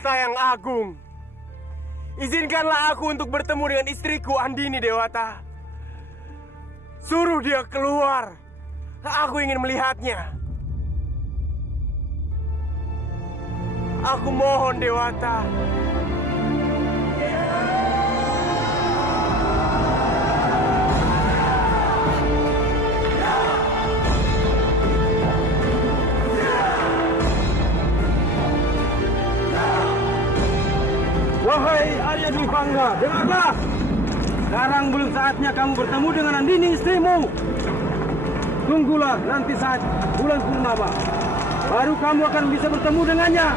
Dewata yang agung, izinkanlah aku untuk bertemu dengan istriku Andini Dewata. Suruh dia keluar. Aku ingin melihatnya. Aku mohon Dewata. Wahai Arya Dwi Pangga, dengarlah. Sekarang belum saatnya kamu bertemu dengan Andini istrimu. Tunggulah nanti saat bulan purnama. Baru kamu akan bisa bertemu dengannya.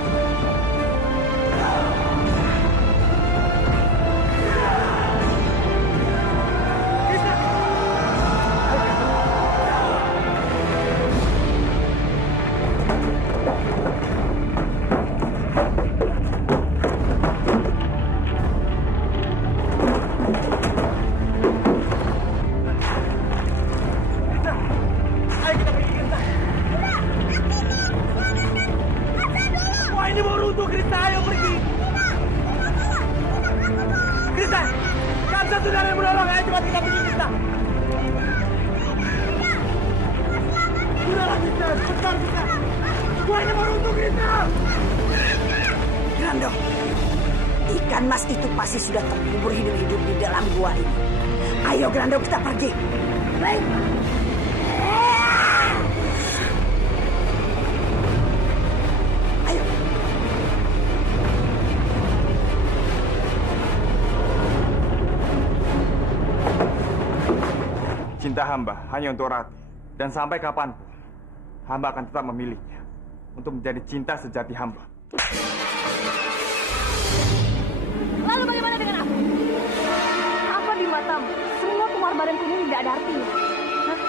Grando, ikan mas itu pasti sudah terkubur hidup-hidup di dalam gua ini. Ayo Grando, kita pergi. Baik. Ayo. Cinta hamba hanya untuk Rati. Dan sampai kapanpun, hamba akan tetap memilihnya untuk menjadi cinta sejati hamba. Lalu bagaimana dengan aku? Apa di matamu semua pengorbananku ini tidak ada artinya? Hah?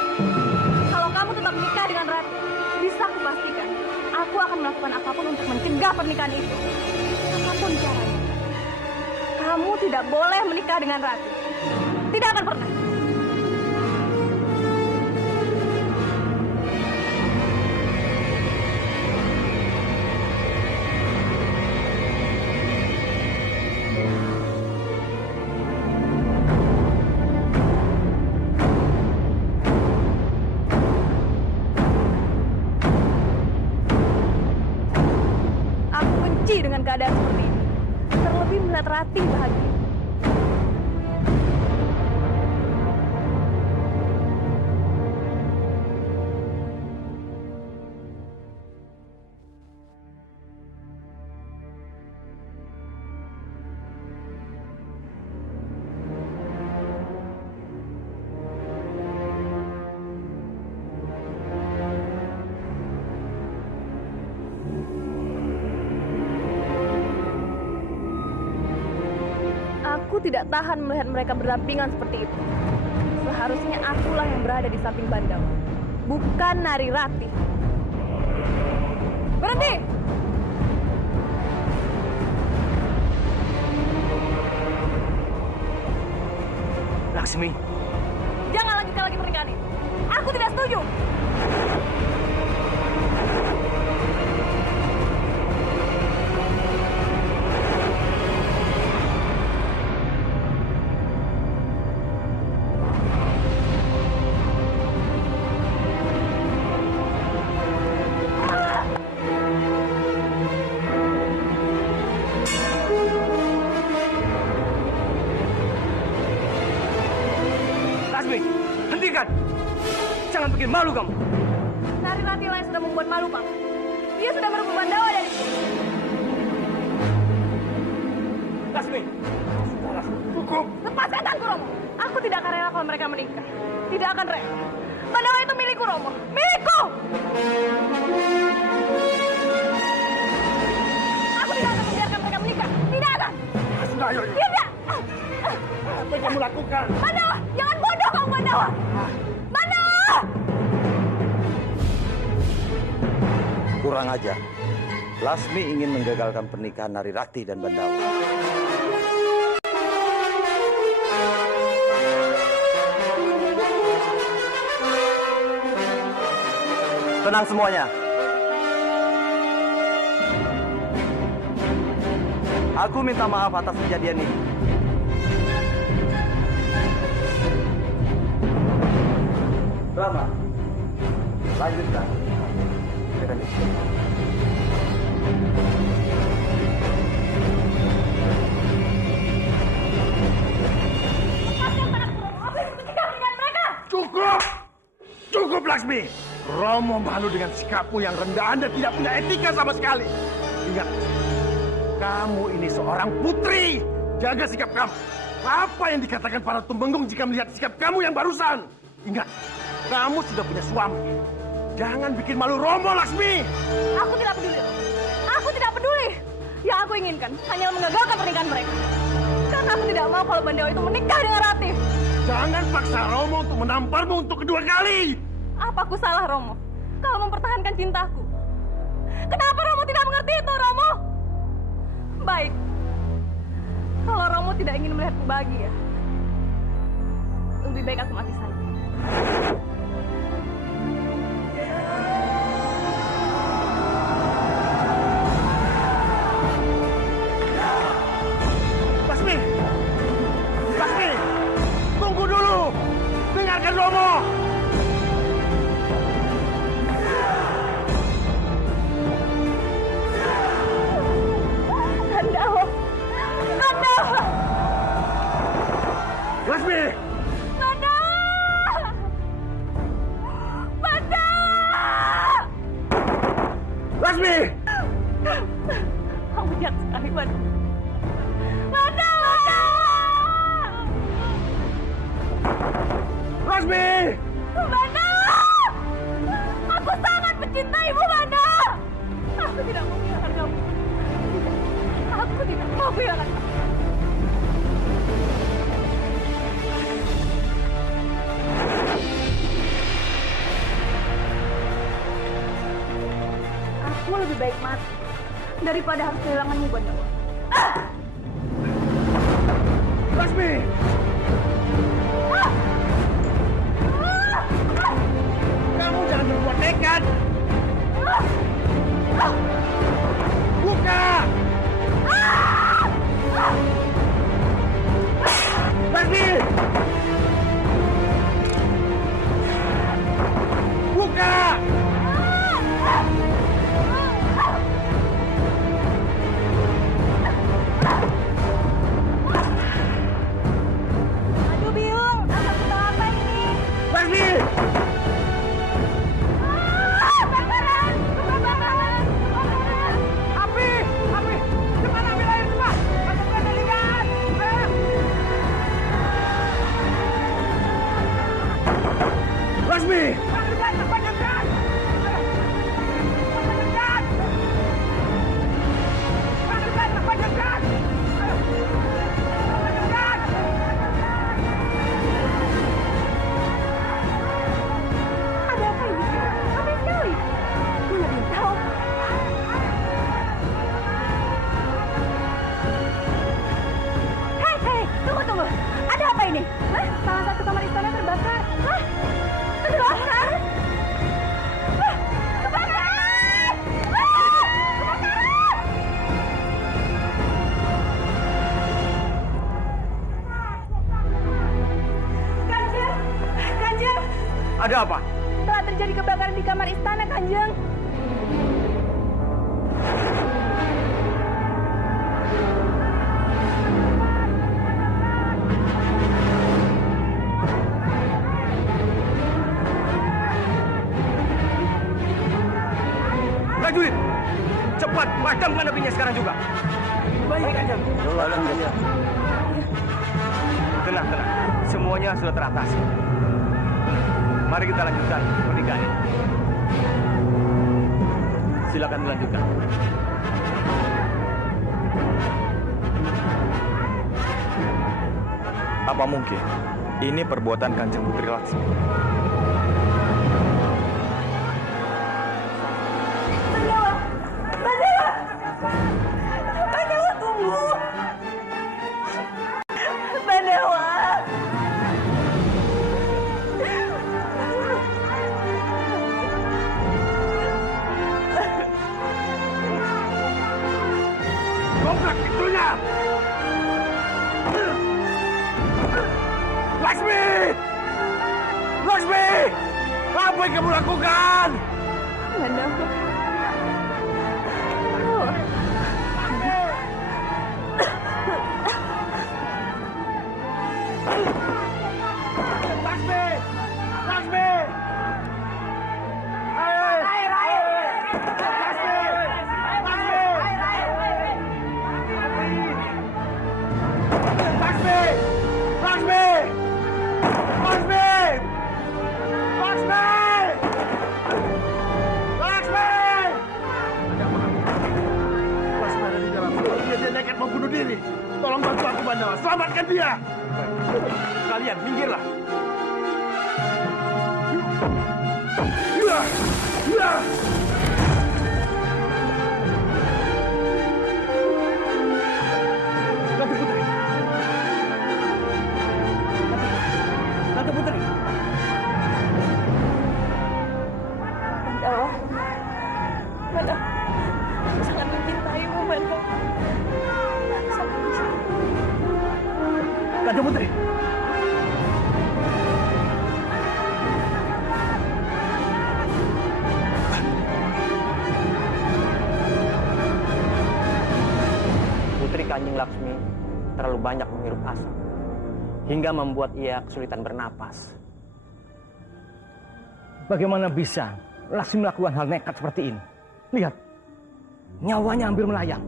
Kalau kamu tetap menikah dengan Rati, bisa aku pastikan aku akan melakukan apapun untuk mencegah pernikahan itu. Apapun caranya. Kamu tidak boleh menikah dengan Rati. Tidak akan pernah. Dengan keadaan seperti ini, terlebih melihat Rati bahagia. Aku tidak tahan melihat mereka berdampingan seperti itu. Seharusnya akulah yang berada di samping Bandawa, bukan Nari Rati. Berhenti! Laksmi, Jangan lanjutkan lagi pernikahan ini. Aku tidak setuju. Hentikan! Jangan bikin malu kamu. Nari Rati yang sudah membuat malu, Pak. Dia sudah merebut Bandawa dari Lasmi, sudahlah, cukup. lepaskan tanganku, Romo. Aku tidak akan rela kalau mereka menikah. Tidak akan rela. Bandawa itu milikku, Romo. Milikku! Aku tidak akan membiarkan mereka menikah. Tidak akan. Sudah, ayo. Tidak! Apa yang kamu lakukan? Bandawa! Jangan bodoh kamu, Bandawa! Bandawa! Kurang ajar. Lasmi ingin menggagalkan pernikahan Nari Rati dan Bandawa. Tenang semuanya. Aku minta maaf atas kejadian ini. Rama, lanjutkan. Silakan. Cukup! Cukup, Laksmi! Romo malu dengan sikapmu yang rendahan dan tidak punya etika sama sekali. Ingat, kamu ini seorang putri. Jaga sikap kamu. Apa yang dikatakan para tumenggung jika melihat sikap kamu yang barusan? Ingat, kamu sudah punya suami. Jangan bikin malu Romo, Laksmi! Aku tidak peduli. Aku tidak peduli. Yang aku inginkan hanya mengagalkan pernikahan mereka. Karena aku tidak mau kalau Bandawa itu menikah dengan Ratih. Jangan paksa Romo untuk menamparmu untuk kedua kali. Apa aku salah, Romo? Kalau mempertahankan cintaku. Kenapa Romo tidak mengerti itu, Romo? Baik. Kalau Romo tidak ingin melihatku bahagia, lebih baik aku mati saja. Laksmi! Laksmi! Tunggu dulu! Dengarkan Romo! Bandawa! Bandawa! Laksmi! Bandawa! Bandawa! Laksmi! Kamu jahat sekali, Bandawa. Bandawa! Laksmi! Bandawa! Aku sangat mencintaimu, Bandawa! Aku tidak mau kehilangan kamu. Aku tidak mau kehilangan kamu. Aku lebih baik mati daripada harus kehilanganmu, Bandawa. Laksmi! Kamu jangan berbuat nekat! Buka! Laksmi! Buka! Aduh, Biung, aku tahu apa ini? Laksmi! Kebakaran! Kebakaran! Kebakaran! Api! Api! Cepat ambil air cepat! Masukkan dari gas! Ayo! Laksmi! Lepaskan gas! Lepaskan gas! Lepaskan gas! Lepaskan gas! Ada apa ini? Aneh sekali. Mana dia tahu? Hei, tunggu. Ada apa ini? Hah? Salah satu kamar istana terbakar. Hah? Terbakar? Hah? Kebakaran! Hah? Kebakaran! Kanjeng! Ada apa? Telah terjadi kebakaran di kamar istana, Kanjeng. Prajurit, cepat padamkan apinya sekarang juga. Baik, Kanjeng. Tenang. Semuanya sudah teratasi. Mari kita lanjutkan pernikahan ini. Silakan dilanjutkan. Apa mungkin ini perbuatan Kanjeng Putri Laksmi? Bandawa, tunggu. Bandawa. Dobrak pintunya! Laksmi! Laksmi! Apa yang kamu lakukan? Mandawa. Laksmi! Laksmi! Air! Air! Laksmi! Laksmi! Laksmi! Laksmi! Laksmi! Laksmi! Laksmi! Laksmi ada di dalam. Dia nekat mau bunuh diri. Tolong bantu aku, Mandawa. Selamatkan dia. Kalian minggirlah. Ya! Ya! Ratu Putri. Ratu Putri. Mandawa. Mandawa. Sangat mencintaimu, Mandawa. Sangat mencintaimu. Ratu Putri. Putri Kanjeng Laksmi terlalu banyak menghirup asap hingga membuat ia kesulitan bernapas. Bagaimana bisa Laksmi melakukan hal nekat seperti ini? Lihat, nyawanya hampir melayang.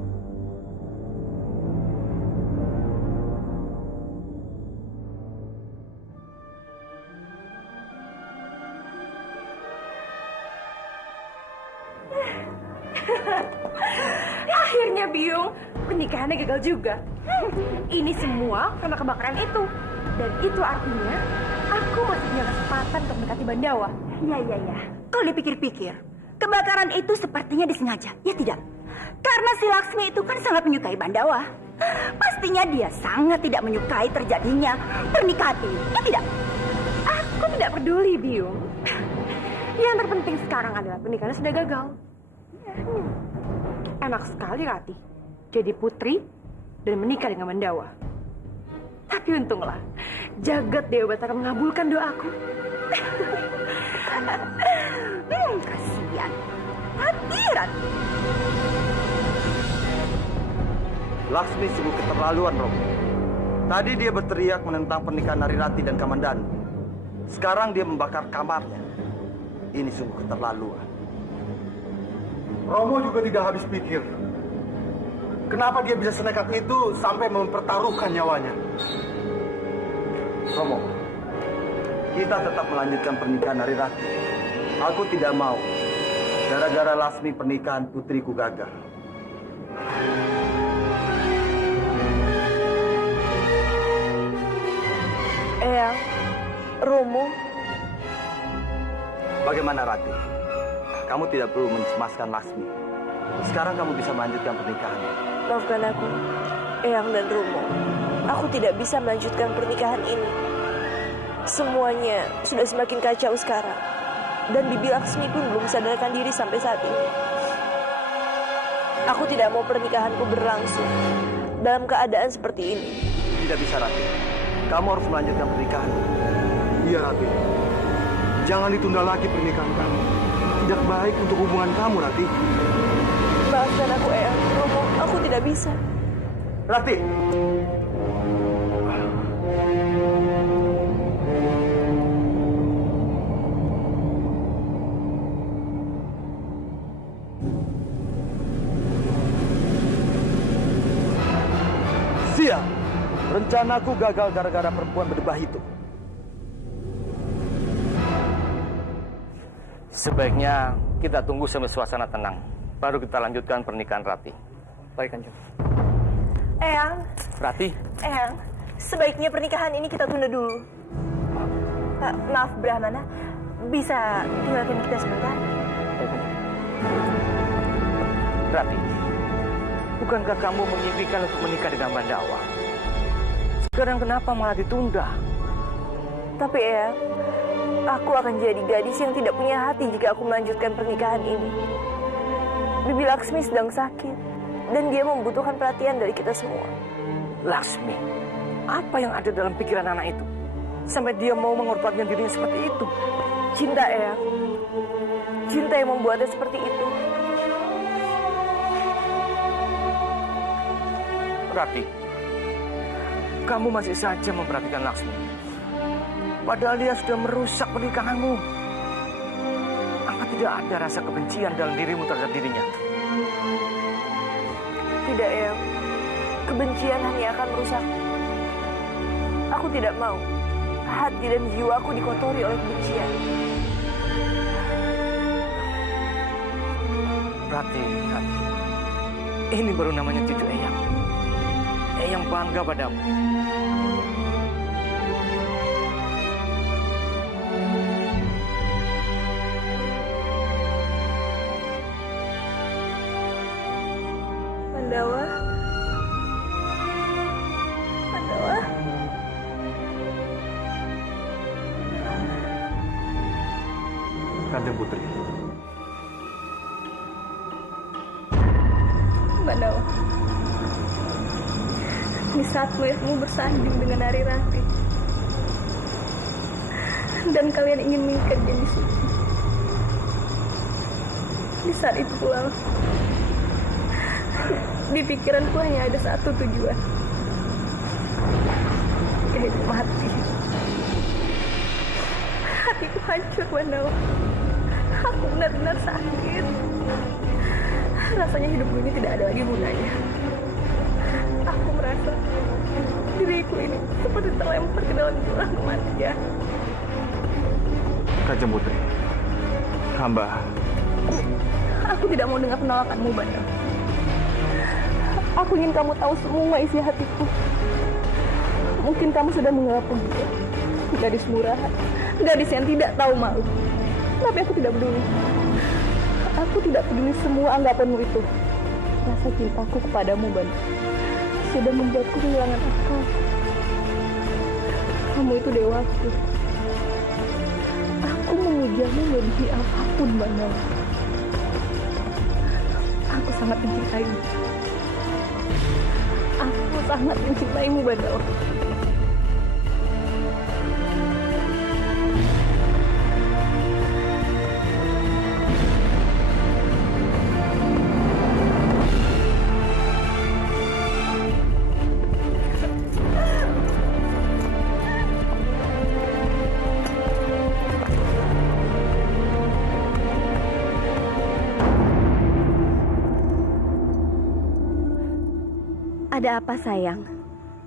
Akhirnya Biung, pernikahannya gagal juga. Ini semua karena kebakaran itu. Dan itu artinya aku masih punya kesempatan untuk mendekati Mandawa. Ya. Kalau dipikir-pikir, kebakaran itu sepertinya disengaja, ya tidak? Karena si Laksmi itu kan sangat menyukai Mandawa. Pastinya dia sangat tidak menyukai terjadinya pernikahan ini, ya tidak? Aku tidak peduli, Biung. Yang terpenting sekarang adalah pernikahannya sudah gagal. Enak sekali Rati jadi putri dan menikah dengan Mandawa. Tapi untunglah jagat Dewa Batara mengabulkan doaku. Kasihan. Hati Rati. Laksmi sungguh keterlaluan, Romo. Tadi dia berteriak menentang pernikahan Narirati dan Kamandanu. Sekarang dia membakar kamarnya. Ini sungguh keterlaluan. Romo juga tidak habis pikir. Kenapa dia bisa senekat itu sampai mempertaruhkan nyawanya? Romo, kita tetap melanjutkan pernikahan Narirati. Aku tidak mau. Gara-gara Laksmi pernikahan putriku gagal. Eyang, Romo. Bagaimana Rati? Kamu tidak perlu mencemaskan Laksmi. Sekarang kamu bisa melanjutkan pernikahan. Maafkan aku, Eyang dan Romo. Aku tidak bisa melanjutkan pernikahan ini. Semuanya sudah semakin kacau sekarang. Dan Bibi Laksmi pun belum sadarkan diri sampai saat ini. Aku tidak mau pernikahanku berlangsung dalam keadaan seperti ini. Tidak bisa, Rati. Kamu harus melanjutkan pernikahan. Iya, Rati. Jangan ditunda lagi pernikahan kamu. Tidak baik untuk hubungan kamu, Rati. Maafkan aku, Eyang. Romo, aku tidak bisa. Rati! Sial! Rencanaku gagal gara-gara perempuan berdebah itu. Sebaiknya kita tunggu sampai suasana tenang, baru kita lanjutkan pernikahan Rati. Baik, Kanjeng. Eyang, Rati, Eyang, sebaiknya pernikahan ini kita tunda dulu. Maaf, Brahmana. Bisa tinggalkan kita sebentar? Rati, bukankah kamu mengimpikan untuk menikah dengan Mandawa? Sekarang kenapa malah ditunda? Tapi Eyang, aku akan jadi gadis yang tidak punya hati jika aku melanjutkan pernikahan ini. Bibi Laksmi sedang sakit, dan dia membutuhkan perhatian dari kita semua. Laksmi, apa yang ada dalam pikiran anak itu? sampai dia mau mengorbankan dirinya seperti itu? Cinta, Eyang. Cinta yang membuatnya seperti itu. Rati, kamu masih saja memperhatikan Laksmi. Padahal dia sudah merusak pernikahanmu. Apa tidak ada rasa kebencian dalam dirimu terhadap dirinya? Tidak, Eyang. Kebencian hanya akan merusak. Aku tidak mau hati dan jiwaku dikotori oleh kebencian. Rati, ini baru namanya cucu Eyang. Eyang bangga padamu. Pandawa. Pandawa. Kanjeng Putri. Pandawa. Di saat melihatmu bersanding dengan Narirati dan kalian ingin mengikat janji suci, di saat itu pula di pikiranku hanya ada satu tujuan, yaitu mati. Hatiku hancur, Pandawa. Aku benar-benar sakit. Rasanya hidupku ini tidak ada lagi gunanya. Aku merasa diriku ini seperti terlempar ke dalam jurang kematian. Kanjeng Putri, hamba. Aku tidak mau dengar penolakanmu, Pandawa. Aku ingin kamu tahu semua isi hatiku. Mungkin kamu sudah menganggapku gadis murahan, gadis yang tidak tahu malu. Tapi aku tidak peduli. Aku tidak peduli semua anggapanmu itu. Rasa cintaku kepadamu, Pandawa, sudah membuatku kehilangan akal. Kamu itu dewaku. Aku memujamu melebihi apapun, Pandawa. Aku sangat mencintaimu. Aku sangat mencintaimu, Pandawa. Ada apa, sayang?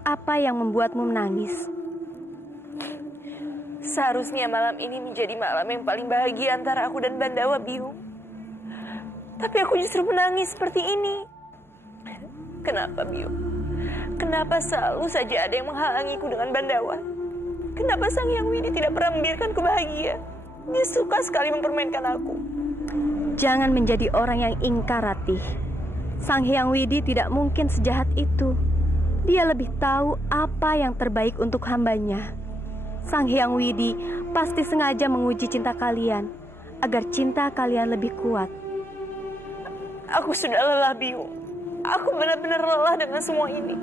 Apa yang membuatmu menangis? Seharusnya malam ini menjadi malam yang paling bahagia antara aku dan Pandawa, Biung. Tapi aku justru menangis seperti ini. Kenapa, Biung? Kenapa selalu saja ada yang menghalangiku dengan Pandawa? Kenapa Sang Hyang Widi tidak pernah membiarkanku bahagia? Dia suka sekali mempermainkan aku. Jangan menjadi orang yang ingkar, Ratih. Sang Hyang Widi tidak mungkin sejahat itu. Dia lebih tahu apa yang terbaik untuk hambanya. Sang Hyang Widi pasti sengaja menguji cinta kalian agar cinta kalian lebih kuat. Aku sudah lelah, Biung. Aku benar-benar lelah dengan semua ini.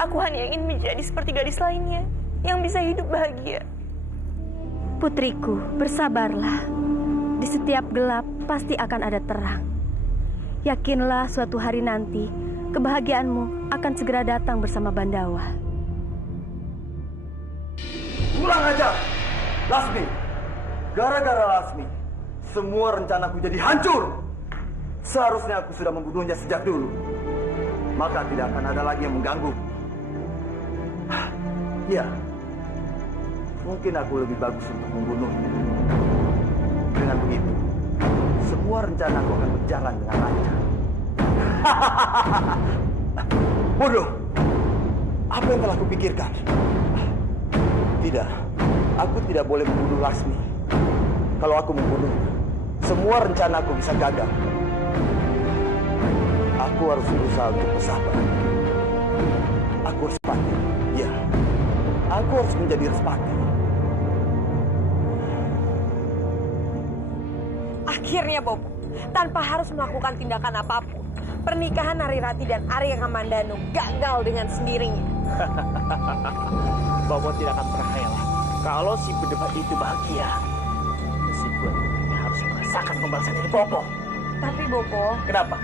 Aku hanya ingin menjadi seperti gadis lainnya yang bisa hidup bahagia. Putriku, bersabarlah. Di setiap gelap pasti akan ada terang. Yakinlah suatu hari nanti kebahagiaanmu akan segera datang bersama Pandawa. Kurang ajar, Lasmi. Gara-gara Lasmi, semua rencanaku jadi hancur. Seharusnya aku sudah membunuhnya sejak dulu. Maka tidak akan ada lagi yang mengganggu. Ya, mungkin aku lebih bagus untuk membunuhnya. Dengan begitu, semua rencanaku akan berjalan dengan lancar. Bodoh! Apa yang telah kupikirkan? Tidak, aku tidak boleh membunuh Lasmi. Kalau aku membunuhnya, semua rencanaku bisa gagal. Aku harus berusaha untuk bersabar. Aku harus pati. Ya, aku harus menjadi Respati. Akhirnya, Bobo, tanpa harus melakukan tindakan apapun, pernikahan Narirati dan Arya Kamandanu gagal dengan sendirinya. Bobo tidak akan pernah rela kalau si berdebat itu bahagia. Meskipun dia harus merasakan pembalasan dari Bobo. Tapi Bobo, Kenapa?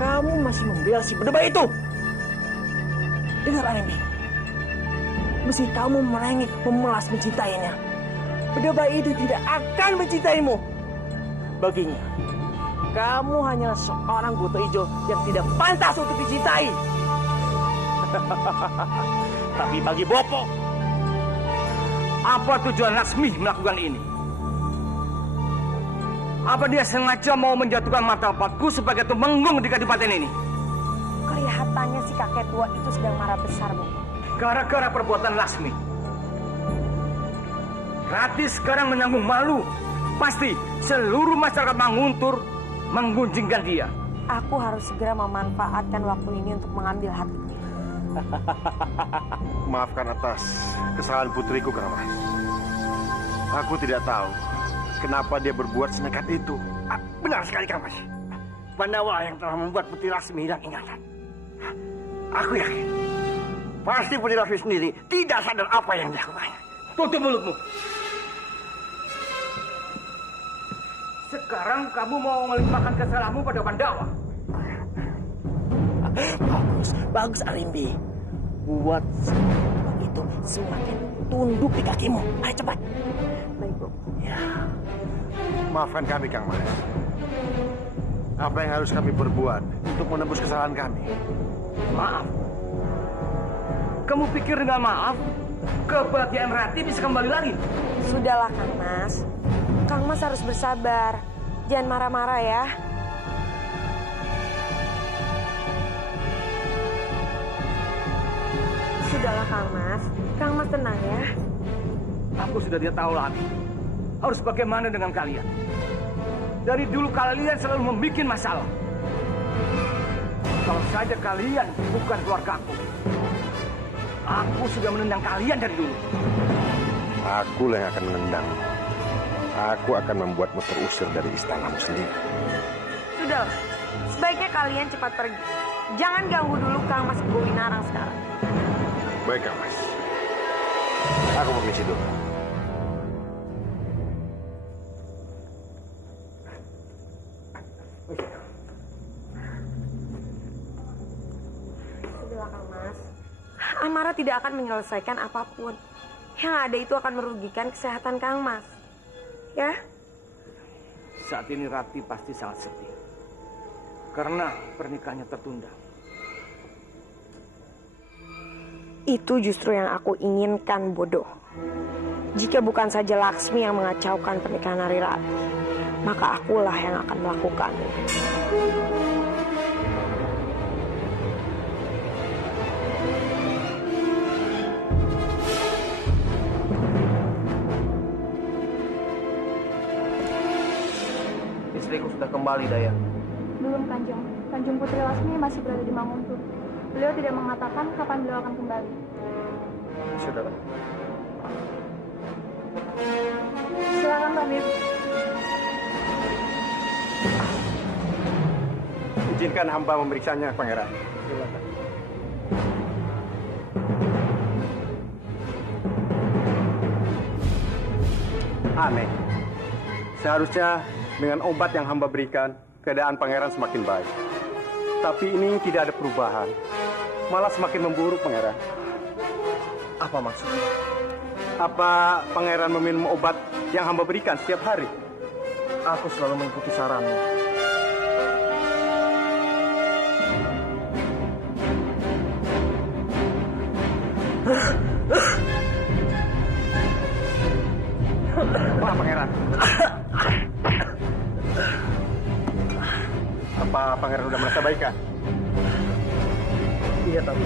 Kamu masih membela si berdebat itu? Dengar Arimbi, meski kamu merengek memelas mencintainya, berdebat itu tidak akan mencintaimu. Baginya, kamu hanyalah seorang buto hijau yang tidak pantas untuk dicintai. Tapi bagi Bopo, apa tujuan Laksmi melakukan ini? Apa dia sengaja mau menjatuhkan martabatku sebagai tumenggung di kadipaten ini? kelihatannya si kakek tua itu sedang marah besar, Bu. Gara-gara perbuatan Laksmi, Rati sekarang menanggung malu. Pasti seluruh masyarakat Manguntur menggunjingkan dia. Aku harus segera memanfaatkan waktu ini untuk mengambil hatinya. Maafkan atas kesalahan putriku, Keramas. Aku tidak tahu kenapa dia berbuat senekat itu. Benar sekali, Keramas. Pandawa yang telah membuat Putri Laksmi hilang ingatan. Aku yakin pasti Putri Laksmi sendiri tidak sadar apa yang dilakukannya. Tutup mulutmu. Sekarang kamu mau melimpahkan kesalahanmu pada Pandawa. Bagus Arimbi. Buat itu semakin tunduk di kakimu. Ayo cepat. Baik, Bu. Ya. Maafkan kami, Kang Mas. Apa yang harus kami perbuat untuk menebus kesalahan kami? Maaf. Kamu pikir dengan maaf kebahagiaan Rati bisa kembali lagi? Sudahlah, Kang Mas. Kang Mas harus bersabar. Jangan marah-marah ya. Sudahlah, Kang Mas. Kang Mas tenang ya. Aku sudah tidak tahu lagi harus bagaimana dengan kalian. Dari dulu kalian selalu membuat masalah. Kalau saja kalian bukan keluarga aku sudah menendang kalian dari dulu. Akulah yang akan menendang. Aku akan membuatmu terusir dari istanamu sendiri. Sudahlah. Sebaiknya kalian cepat pergi. Jangan ganggu dulu Kang Mas Gowinarang sekarang. Baik, Kang Mas. Aku permisi dulu. Sudahlah, Kang Mas. Amarah tidak akan menyelesaikan apapun. Yang ada itu akan merugikan kesehatan Kang Mas. Ya? Saat ini Rati pasti sangat sedih karena pernikahannya tertunda. Itu justru yang aku inginkan, bodoh. Jika bukan saja Laksmi yang mengacaukan pernikahan Narirati, maka akulah yang akan melakukannya. Istriku sudah kembali, Daya. Belum, Kanjeng. Kanjeng Putri Laksmi masih berada di Manguntur. Beliau tidak mengatakan kapan beliau akan kembali. Sudah. Silakan pamit. Izinkan hamba memeriksanya, Pangeran. Silakan. Aneh. Seharusnya dengan obat yang hamba berikan, keadaan Pangeran semakin baik. Tapi ini tidak ada perubahan. Malah semakin memburuk, Pangeran. Apa maksudnya? Apa Pangeran meminum obat yang hamba berikan setiap hari? Aku selalu mengikuti saranmu. Mana Pangeran? Apa Pangeran sudah merasa baikan? Iya, tapi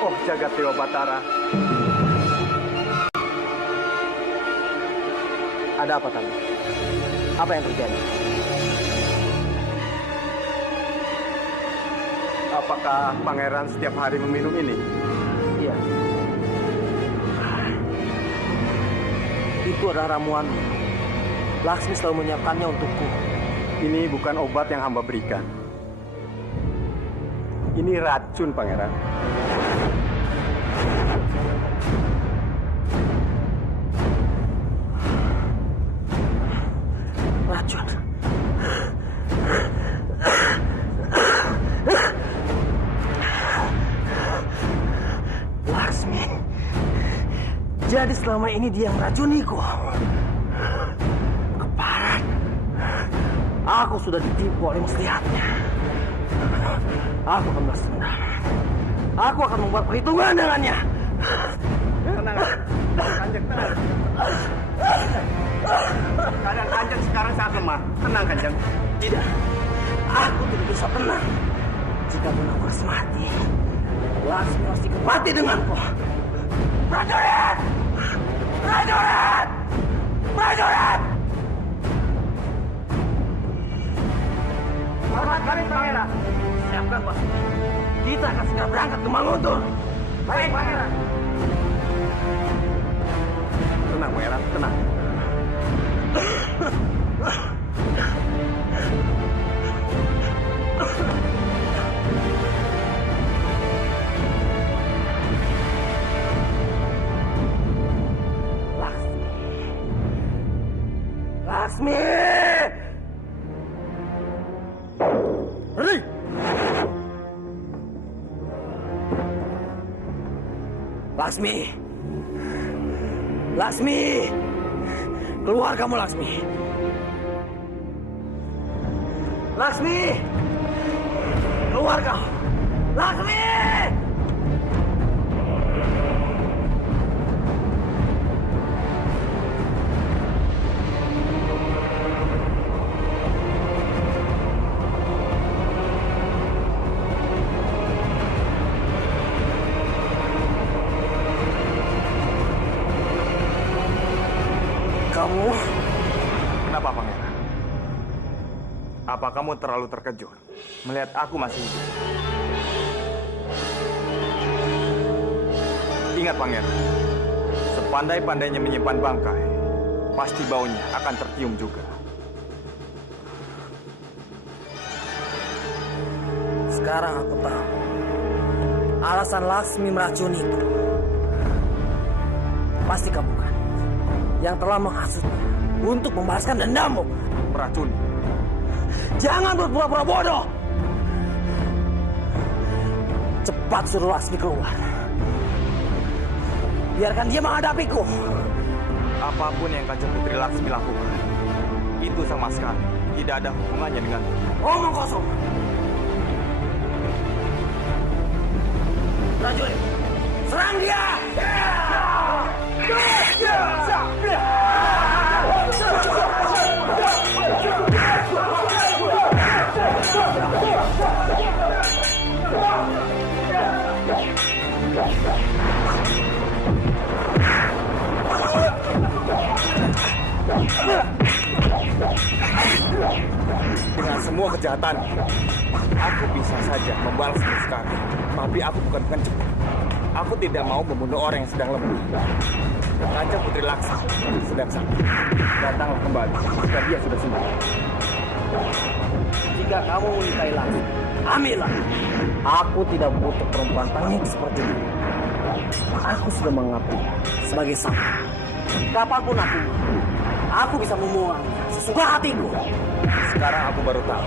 Oh, jagat Dewa Batara. ada apa tadi? Apa yang terjadi? Apa Apakah pangeran setiap hari meminum ini? Iya. Itu adalah ramuan. Laksmi selalu menyiapkannya untukku. Ini bukan obat yang hamba berikan. Ini racun, pangeran. Racun. Laksmi. Jadi selama ini dia yang meracuniku. Keparat. Aku sudah ditipu oleh muslihatnya. Aku akan balas dendam. Aku akan membuat perhitungan dengannya. Tenang, Kanjeng, tenang. Keadaan Kanjeng sekarang sangat lemah. Tenang, Kanjeng. Tidak. Aku tidak bisa tenang. Jika Gunawas mati, Laksmi pasti akan mati denganku. Prajurit! Prajurit! Prajurit! Hormat kami, pangeran. Siapkan pasukan. Kita akan segera berangkat ke Manguntur. Baik, pangeran. Tenang, pangeran, tenang. Laksmi! Hei! Laksmi! Laksmi! Keluar kamu, Laksmi! Laksmi! Keluar kau! Laksmi! Kamu? Kenapa, pangeran? Apa kamu terlalu terkejut melihat aku masih hidup? Ingat, pangeran, sepandai-pandainya menyimpan bangkai, pasti baunya akan tercium juga. Sekarang aku tahu alasan Laksmi meracuniku. Pasti kamu kan yang telah menghasutnya untuk membalaskan dendammu. Meracuni? Jangan berpura-pura bodoh. Cepat suruh Laksmi keluar. Biarkan dia menghadapiku. Apapun yang Kanjeng Putri Laksmi lakukan, itu sama sekali tidak ada hubungannya dengan Omong kosong. Prajurit, serang dia! Dengan semua kejahatan, aku bisa saja membalasnya sekarang. Tapi aku bukan pengecut. Aku tidak mau membunuh orang yang sedang lemah. Kanjeng Putri Laksmi sedang sakit. Datanglah kembali jika dia sudah sembuh. Jika kamu menyukai Laksmi, ambillah. Aku tidak butuh perempuan tangis seperti ini. Aku sudah mengabdi sebagai sang. Kapanpun aku bisa memuangnya sesuka hatiku. Sekarang aku baru tahu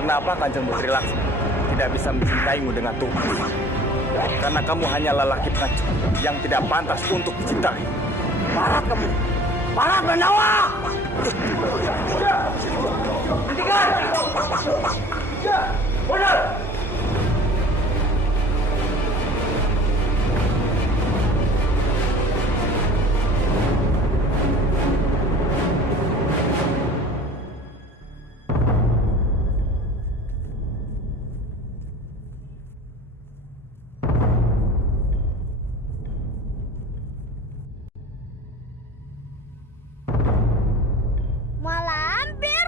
kenapa Kanjeng Putri Laksmi tidak bisa mencintaimu dengan tulus. Karena kamu hanya lelaki pengecut yang tidak pantas untuk dicintai. Barat kamu! Barat Bandawa! Hentikan! Benar! Malampir.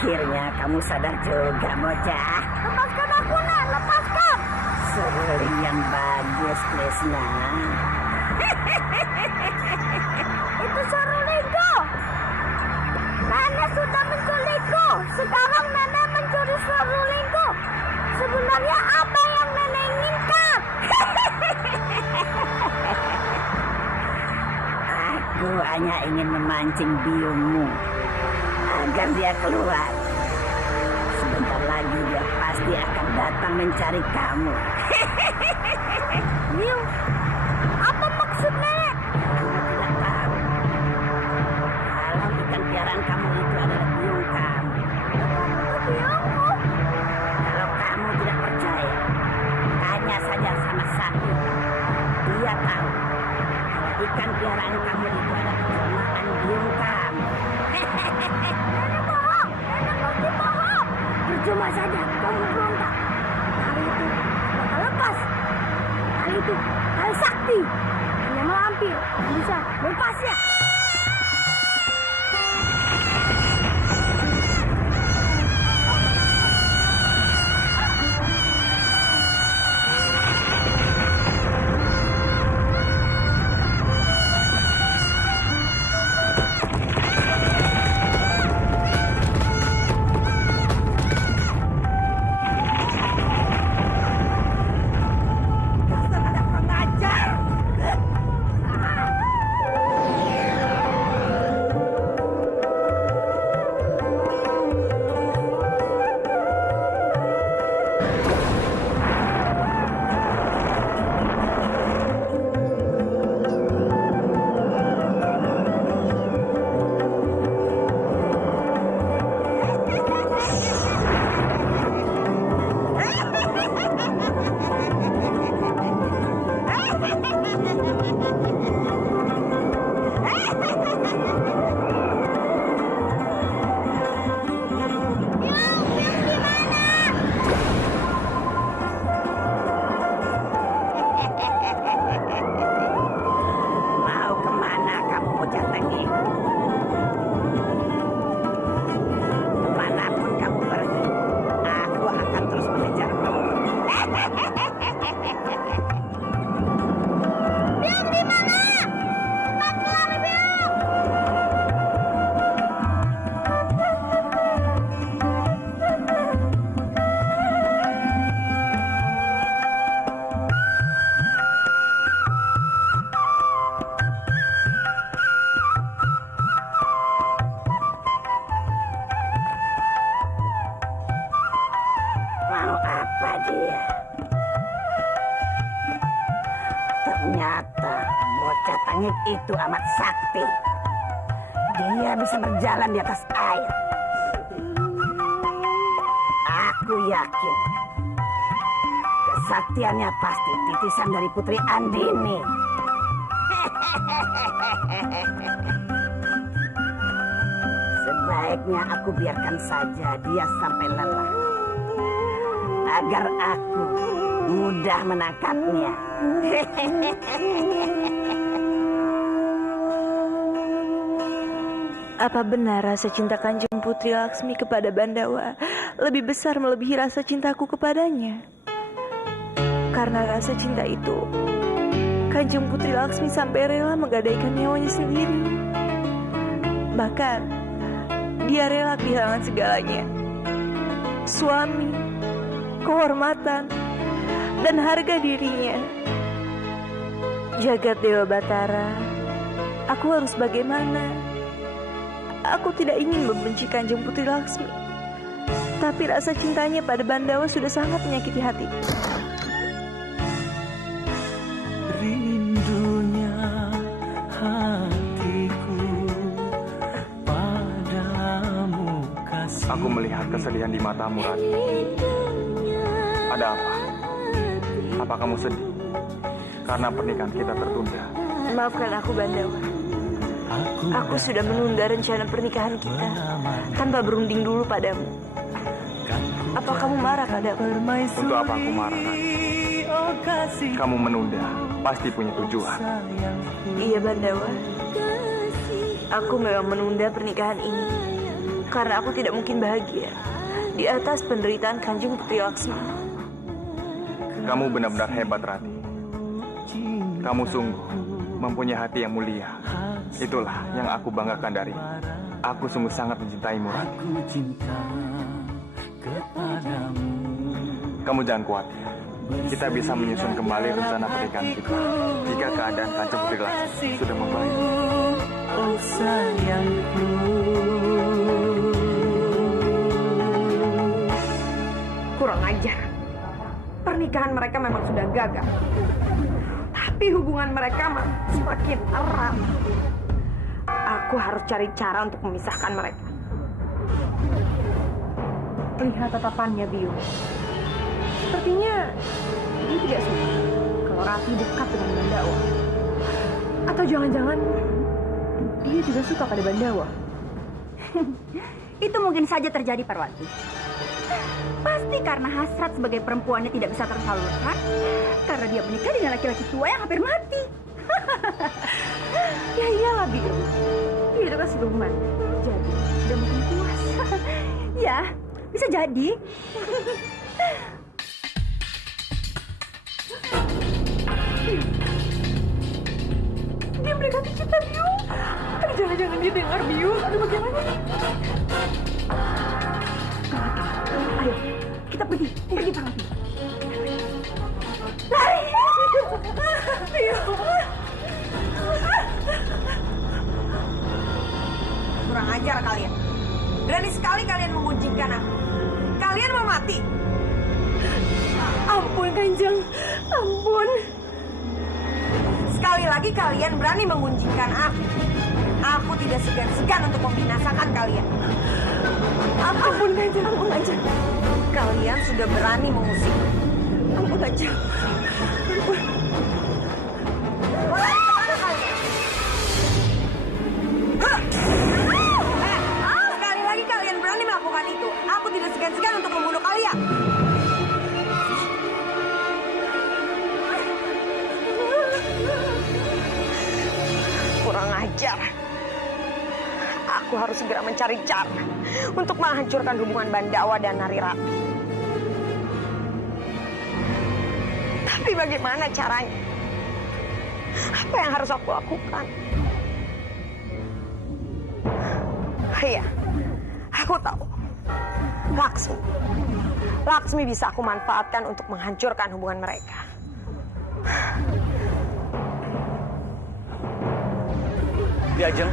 Akhirnya kamu sadar juga, bocah. Lepaskan aku, Nek. Lepaskan. Seruling yang bagus, Krishna. Itu serulingku. Nenek sudah menculikku. Sekarang nenek mencuri serulingku. Sebenarnya apa yang nenek inginkan? Aku hanya ingin memancing biungmu agar dia keluar. Sebentar lagi dia pasti akan datang mencari kamu. Biung, apa maksud nenek? Kamu tidak tahu kalau ikan piaraan kamu itu adalah biung kamu. Biungku? Kalau kamu tidak percaya, tanya saja sama Sakti. Dia tahu kalau ikan piaraan kamu itu adalah jelmaan biung kamu. Nenek bohong. Nenek pasti bohong. Percuma saja kamu berontak. Kali itu bakal lepas. Kali itu kali sakti. Hanya melampir bisa lepasnya. Mau kemana kamu bocah tengik? Kemanapun kamu pergi, aku akan terus mengejarmu. Biung di mana? Cepat keluar, Biung. Mau apa dia? Ternyata bocah tengik itu amat sakti. Dia bisa berjalan di atas air. Aku yakin kesaktiannya pasti titisan dari Putri Andini. Sebaiknya aku biarkan saja dia sampai lelah, agar aku mudah menangkapnya. Apa benar rasa cinta Kanjeng Putri Laksmi kepada Bandawa lebih besar melebihi rasa cintaku kepadanya? Karena rasa cinta itu, Kanjeng Putri Laksmi sampai rela menggadaikan nyawanya sendiri. Bahkan, dia rela kehilangan segalanya. Suami, kehormatan, dan harga dirinya. Jagat Dewa Batara, aku harus bagaimana? Aku tidak ingin membenci Kanjeng Putri Laksmi, tapi rasa cintanya pada Bandawa sudah sangat menyakiti hati. Rindunya hatiku padamu kasih. Aku melihat kesedihan di matamu, Rati. Ada apa? Apa kamu sedih karena pernikahan kita tertunda? Maafkan aku, Bandawa. Aku sudah menunda rencana pernikahan kita tanpa berunding dulu padamu. Apa kamu marah padaku? Untuk apa aku marah, Rati? Kamu menunda, pasti punya tujuan. Iya, Bandawa. Aku memang menunda pernikahan ini Karena aku tidak mungkin bahagia di atas penderitaan Kanjeng Putri Laksmi. Kamu benar-benar hebat, Rati. Kamu sungguh mempunyai hati yang mulia. Itulah yang aku banggakan dari. Aku sungguh sangat mencintaimu, Rati. Kamu jangan khawatir. Kita bisa menyusun kembali rencana pernikahan kita jika keadaan Kanjeng Putri Laksmi sudah membaik. Oh sayangku, Kurang ajar. Pernikahan mereka memang sudah gagal. Tapi hubungan mereka semakin erat. Aku harus cari cara untuk memisahkan mereka. Lihat tatapannya, Biung. Sepertinya dia tidak suka kalau Rati dekat dengan Bandawa. Atau jangan-jangan dia juga suka pada Bandawa. Itu mungkin saja terjadi, Parwati. Pasti karena hasrat sebagai perempuannya tidak bisa tersalurkan, karena dia menikah dengan laki-laki tua yang hampir mati. Ya iyalah, Biung. Dia itu kan siluman. Jadi dia mungkin puas. Ya, bisa jadi. Dia mendekati kita, Biung. Aduh, jangan-jangan dia dengar, Biung. Aduh, bagaimana nih? Ayo, kita pergi. Pergi, Parwati. Lari! Biung. Kurang ajar kalian. Berani sekali kalian mengunjingkan aku. Kalian mau mati. Ampun, Kanjeng. Ampun. Sekali lagi kalian berani mengunjingkan aku. Aku tidak segan-segan untuk membinasakan kalian. Ampun, Kanjeng. Ampun, Kanjeng. Kalian sudah berani mengusik. Ampun, Kanjeng. Ampun. Mau lari kemana kalian? Sekali lagi kalian berani melakukan itu. Aku tidak segan-segan untuk membunuh kalian. Kurang ajar. Aku harus segera mencari cara untuk menghancurkan hubungan Bandawa dan Narirati. Tapi bagaimana caranya? Apa yang harus aku lakukan? Iya, aku tahu. Laksmi bisa aku manfaatkan untuk menghancurkan hubungan mereka. Ki Ajeng.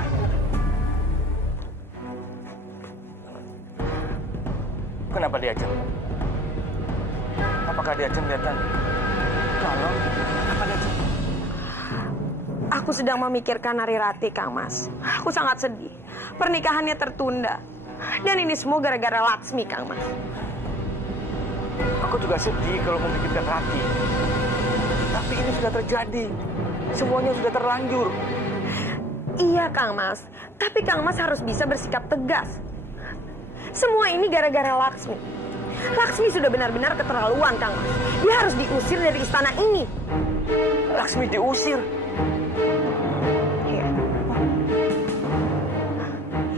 Kenapa Ki Ajeng? Apakah Ki Ajeng kelihatan kalau apa Ki Ajeng? Aku sedang memikirkan Narirati, Kang Mas. Aku sangat sedih. Pernikahannya tertunda. Dan ini semua gara-gara Laksmi, Kang Mas. Aku juga sedih kalau memikirkan Rati. Tapi ini sudah terjadi. Semuanya sudah terlanjur. Iya, Kang Mas. Tapi Kang Mas harus bisa bersikap tegas. Semua ini gara-gara Laksmi. Laksmi sudah benar-benar keterlaluan, Kang Mas. Dia harus diusir dari istana ini. Laksmi diusir? Iya.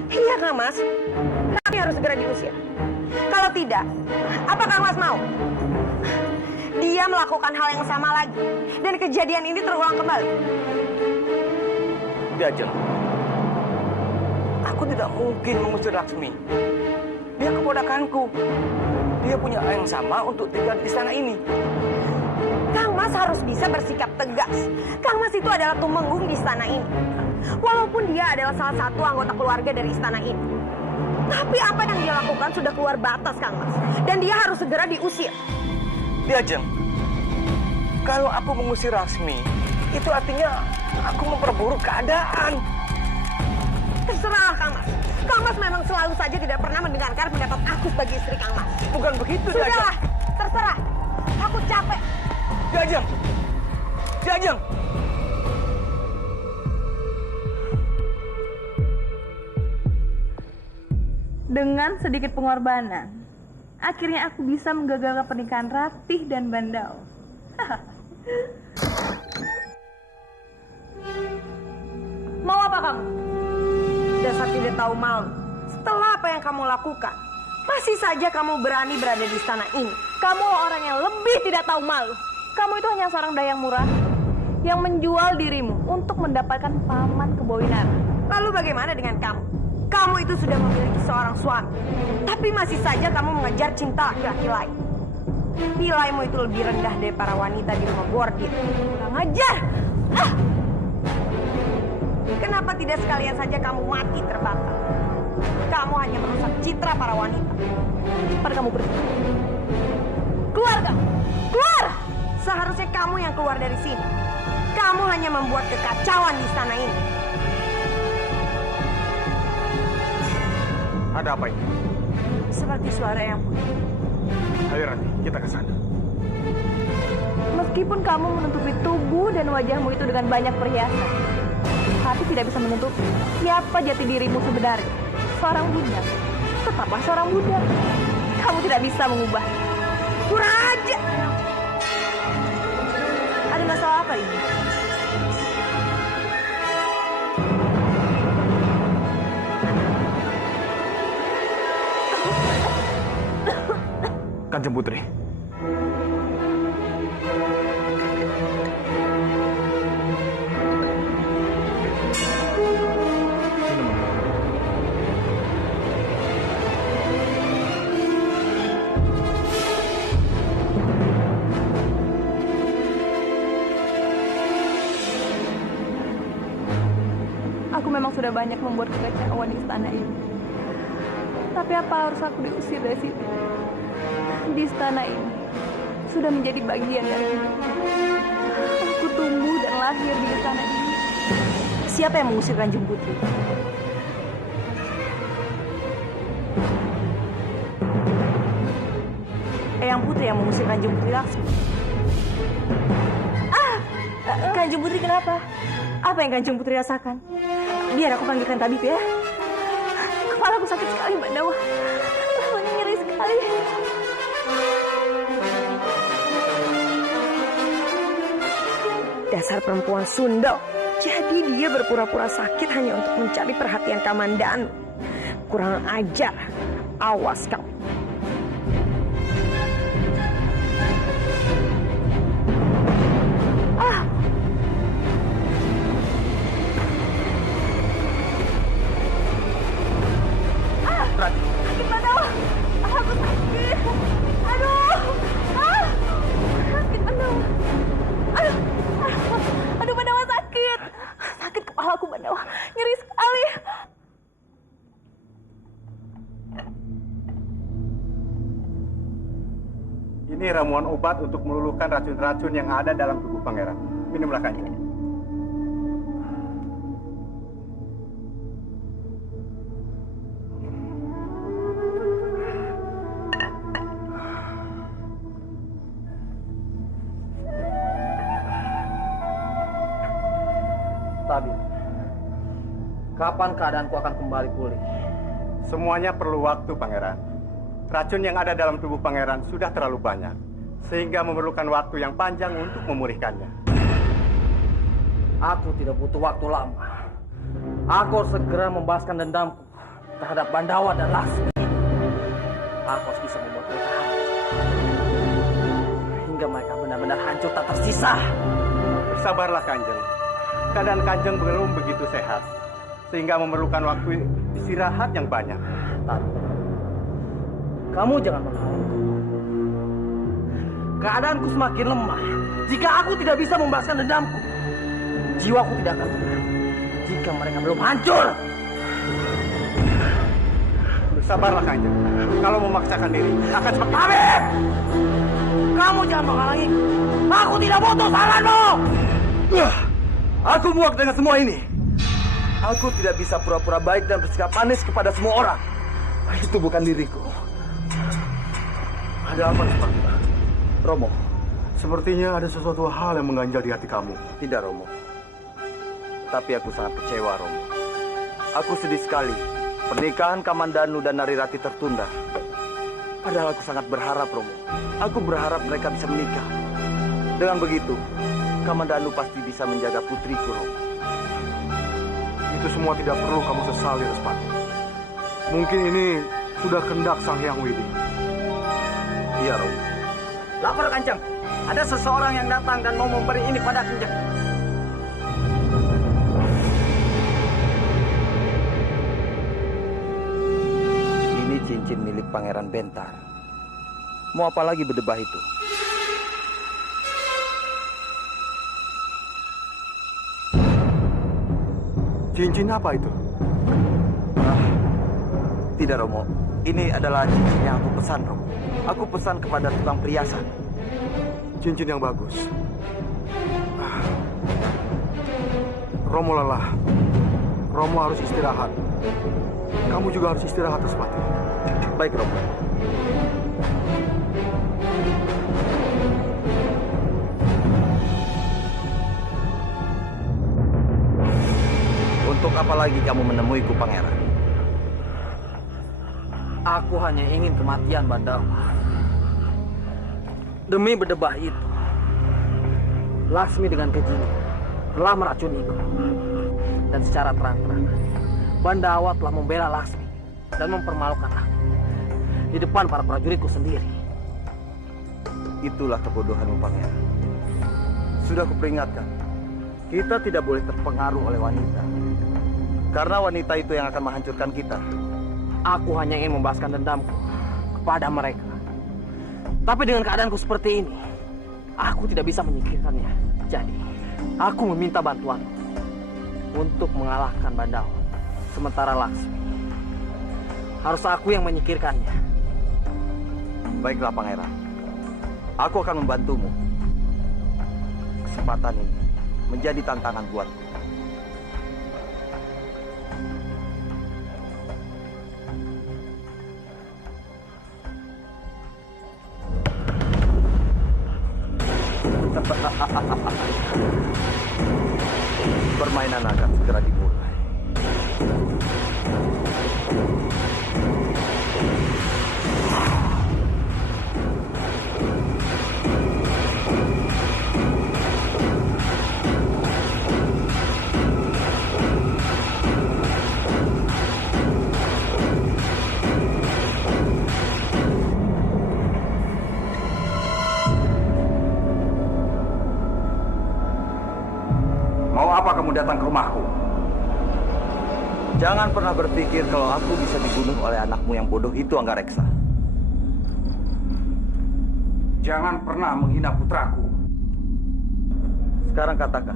Iya, Kang Mas. Kami harus segera diusir. Kalau tidak, apa Kang Mas mau? Dia melakukan hal yang sama lagi. Dan kejadian ini terulang kembali. Ki Ajeng, aku tidak mungkin mengusir Laksmi. Dia keponakanku. Dia punya hak yang sama untuk tinggal di istana ini. Kang Mas harus bisa bersikap tegas. Kang Mas itu adalah tumenggung di istana ini. Walaupun dia adalah salah satu anggota keluarga dari istana ini. Tapi apa yang dia lakukan sudah keluar batas, Kang Mas. Dan dia harus segera diusir. Ki Ajeng, kalau aku mengusir Laksmi, itu artinya aku memperburuk keadaan. Terserah, Kang Mas. Kang Mas memang selalu saja tidak pernah mendengarkan pendapat aku sebagai istri Kang Mas. Bukan begitu, Ki Ajeng. Sudahlah, terserah. Aku capek. Ki Ajeng, Ki Ajeng. Dengan sedikit pengorbanan, akhirnya aku bisa menggagalkan pernikahan Ratih dan Bandawa. Mau apa kamu? Dasar tidak tahu malu. Setelah apa yang kamu lakukan, masih saja kamu berani berada di istana ini. Kamu orang yang lebih tidak tahu malu. Kamu itu hanya seorang dayang murah yang menjual dirimu untuk mendapatkan paman Kebawinara. Lalu bagaimana dengan kamu? Kamu itu sudah memiliki seorang suami, tapi masih saja kamu mengejar cinta laki-laki lain. Nilaimu itu lebih rendah dari para wanita di rumah bordir. Kurang ajar! Ah! Kenapa tidak sekalian saja kamu mati terbakar? Kamu hanya merusak citra para wanita. Cepat kamu pergi. Keluar kamu! Keluar! Seharusnya kamu yang keluar dari sini. Kamu hanya membuat kekacauan di istana ini. Ada apa ini? Seperti suara yang putih. Ayo Rati, kita ke sana. Meskipun kamu menutupi tubuh dan wajahmu itu dengan banyak perhiasan, tapi tidak bisa menutupi siapa jati dirimu sebenarnya. Seorang budak, tetaplah seorang budak. Kamu tidak bisa mengubah. Kurang ajar! Ada masalah apa ini? Kanjeng Putri. Aku memang sudah banyak membuat kekacauan di istana ini. Tapi apa harus aku diusir dari sini? Di istana ini sudah menjadi bagian dari hidupku. Aku tumbuh dan lahir di istana ini. Siapa yang mengusir Kanjeng Putri? Eyang Putri yang mengusir Kanjeng Putri Laksmi. Kanjeng Putri kenapa? Apa yang Kanjeng Putri rasakan? Biar aku panggilkan tabib ya. Kepalaku sakit sekali, Mbak Dawa. Rasanya nyeri sekali. Dasar perempuan Sunda. Jadi dia berpura-pura sakit hanya untuk mencari perhatian Kamandanu. Kurang ajar. Awas kamu. Rati. Sakit, Mbak Dawa. Aku sakit. Aduh. Sakit, Mbak Dawa. Aduh, Mbak Dawa sakit. Sakit kepalaku, Mbak Dawa. Nyeri sekali. Ini ramuan obat untuk meluluhkan racun-racun yang ada dalam tubuh pangeran. Minumlah Kanjeng. Tabib, kapan keadaanku akan kembali pulih? Semuanya perlu waktu, Pangeran. Racun yang ada dalam tubuh Pangeran sudah terlalu banyak, sehingga memerlukan waktu yang panjang untuk memulihkannya. Aku tidak butuh waktu lama. Aku harus segera membalaskan dendamku terhadap Bandawa dan Laksmi. Aku harus bisa membuat mereka hancur. Hingga mereka benar-benar hancur tak tersisa. Bersabarlah, Kanjeng. Keadaan Kanjeng belum begitu sehat, sehingga memerlukan waktu istirahat yang banyak. Tapi, kamu jangan menghalangi. Keadaanku semakin lemah. Jika aku tidak bisa membalaskan dendamku, jiwaku tidak akan tenang. Jika mereka belum hancur. Bersabarlah, Kanjeng. Kalau memaksakan diri, akan semakin... Tabib! Kamu jangan menghalangi. Aku tidak butuh saranmu. Aku muak dengan semua ini. Aku tidak bisa pura-pura baik dan bersikap manis kepada semua orang. Itu bukan diriku. Ada apa sepertinya? Romo. Sepertinya ada sesuatu hal yang mengganjal di hati kamu. Tidak, Romo. Tapi aku sangat kecewa, Romo. Aku sedih sekali. Pernikahan Kamandanu dan Narirati tertunda. Padahal aku sangat berharap, Romo. Aku berharap mereka bisa menikah. Dengan begitu, Kamandanu pasti bisa menjaga putriku, Romo. Itu semua tidak perlu kamu sesali, Respati. Mungkin ini sudah kehendak Sang Hyang Widi. Iya, Romo. Lapor Kanjeng, ada seseorang yang datang dan mau memberi ini pada Kanjeng. Ini cincin milik Pangeran Bentar. Mau apa lagi berdebah itu? Cincin apa itu? Tidak, Romo. Ini adalah cincin yang aku pesan, Romo. Aku pesan kepada tukang perhiasan. Cincin yang bagus. Romo lelah. Romo harus istirahat. Kamu juga harus istirahat, Respati. Baik, Romo. Untuk apa lagi kamu menemuiku, Pangeran? Aku hanya ingin kematian Bandawa. Demi berdebah itu, Laksmi dengan kejinya telah meracuniku. Dan secara terang-terangan, Bandawa telah membela Laksmi dan mempermalukan aku di depan para prajuritku sendiri. Itulah kebodohanmu, Pangeran. Sudah kuperingatkan, kita tidak boleh terpengaruh oleh wanita. Karena wanita itu yang akan menghancurkan kita. Aku hanya ingin membahaskan dendamku kepada mereka. Tapi dengan keadaanku seperti ini, aku tidak bisa menyingkirkannya. Jadi, aku meminta bantuan untuk mengalahkan Bandawa. Sementara Laksmi, harus aku yang menyingkirkannya. Baiklah, Pangeran. Aku akan membantumu. Kesempatan ini menjadi tantangan buatku. Permainan akan segera dimulai. Kamu datang ke rumahku. Jangan pernah berpikir kalau aku bisa dibunuh oleh anakmu yang bodoh itu, Anggareksa. Jangan pernah menghina putraku. Sekarang katakan,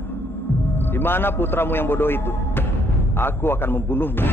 di mana putramu yang bodoh itu? Aku akan membunuhnya.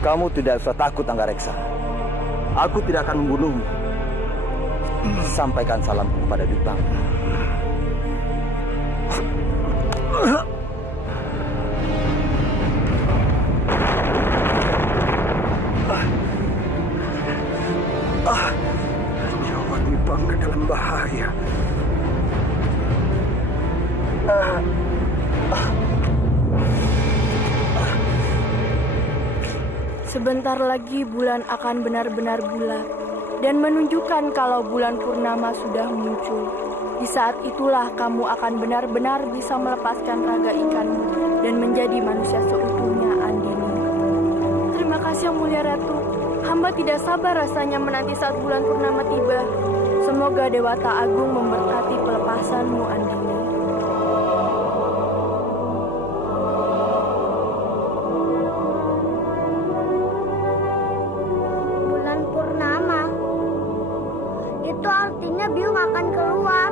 Kamu tidak usah takut, Anggareksa. Aku tidak akan membunuhmu. Sampaikan salamku kepada Dutang. Nyawa Dutang dalam bahaya. Sebentar lagi bulan akan benar-benar bulat dan menunjukkan kalau bulan purnama sudah muncul. Di saat itulah kamu akan benar-benar bisa melepaskan raga ikanmu dan menjadi manusia seutuhnya, Andini. Terima kasih, Yang Mulia Ratu. Hamba tidak sabar rasanya menanti saat bulan purnama tiba. Semoga Dewata Agung memberkati pelepasanmu, Andini. Biung akan keluar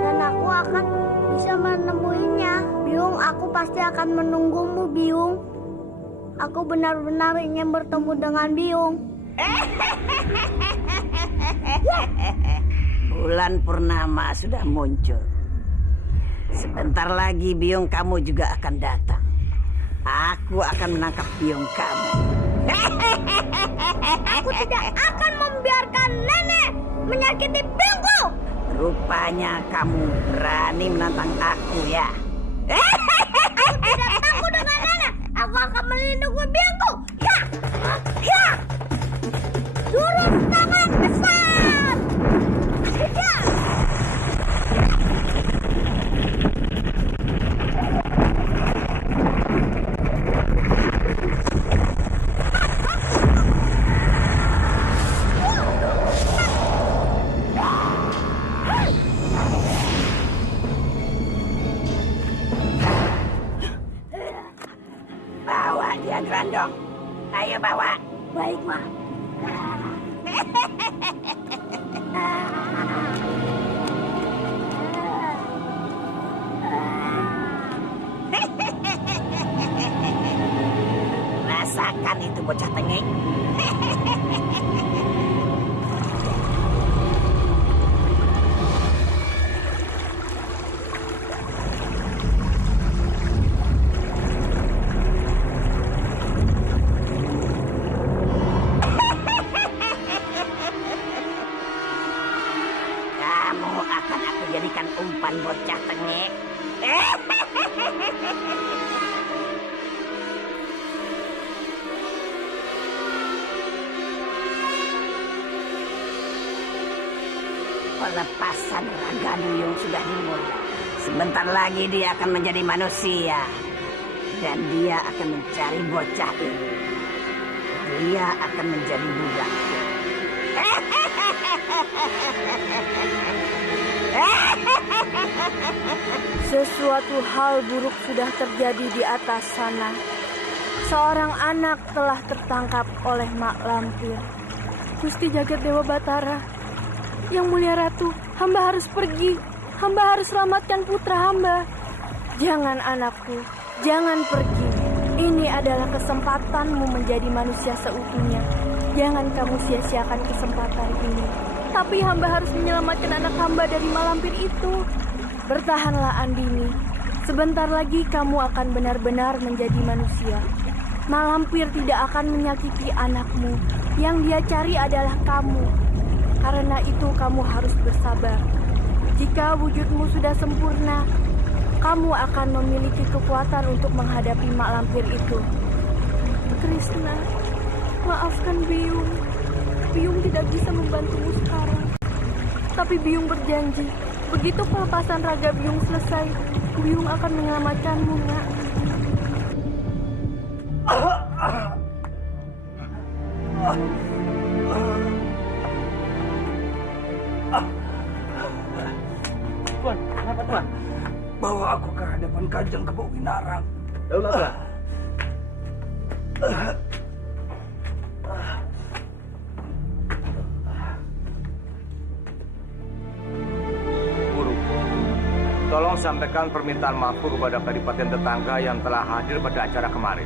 dan aku akan bisa menemuinya. Biung, aku pasti akan menunggumu, Biung. Aku benar-benar ingin bertemu dengan Biung. Bulan purnama sudah muncul. Sebentar lagi Biung kamu juga akan datang. Aku akan menangkap Biung kamu. Aku tidak akan membiarkan nenek menyakiti biungku. Rupanya kamu berani menantang aku, ya? Aku tidak takut dengan nenek. Aku akan melindungi biungku. Ya, ya. Jurus tangan besar. Ya. Grandong, ayo bawa. Baik, Ma. Rasakan itu bocah tengik. Umpan bocah tengik. Pelepasan raga Duyung sudah dimulai. Sebentar lagi dia akan menjadi manusia. Dan dia akan mencari bocah ini. Dia akan menjadi budak. Sesuatu hal buruk sudah terjadi di atas sana. Seorang anak telah tertangkap oleh Mak Lampir. Gusti Jagat Dewa Batara, Yang Mulia Ratu, hamba harus pergi. Hamba harus selamatkan putra hamba. Jangan, anakku, jangan pergi. Ini adalah kesempatanmu menjadi manusia seutuhnya. Jangan kamu sia-siakan kesempatan ini. Tapi hamba harus menyelamatkan anak hamba dari Mak Lampir itu. Bertahanlah, Andini. Sebentar lagi kamu akan benar-benar menjadi manusia. Mak Lampir tidak akan menyakiti anakmu. Yang dia cari adalah kamu. Karena itu kamu harus bersabar. Jika wujudmu sudah sempurna, kamu akan memiliki kekuatan untuk menghadapi Mak Lampir itu. Krishna, maafkan Biung. Biung tidak bisa membantumu sekarang. Tapi Biung berjanji, begitu pelepasan raga Biung selesai, Biung akan menyelamatkanmu, Nak. Tuan, kenapa Tuan? Bawa aku ke hadapan Kanjeng Kebo Winarang. Daulatlah. Guru, tolong sampaikan permintaan maafku kepada kadipaten tetangga yang telah hadir pada acara kemarin.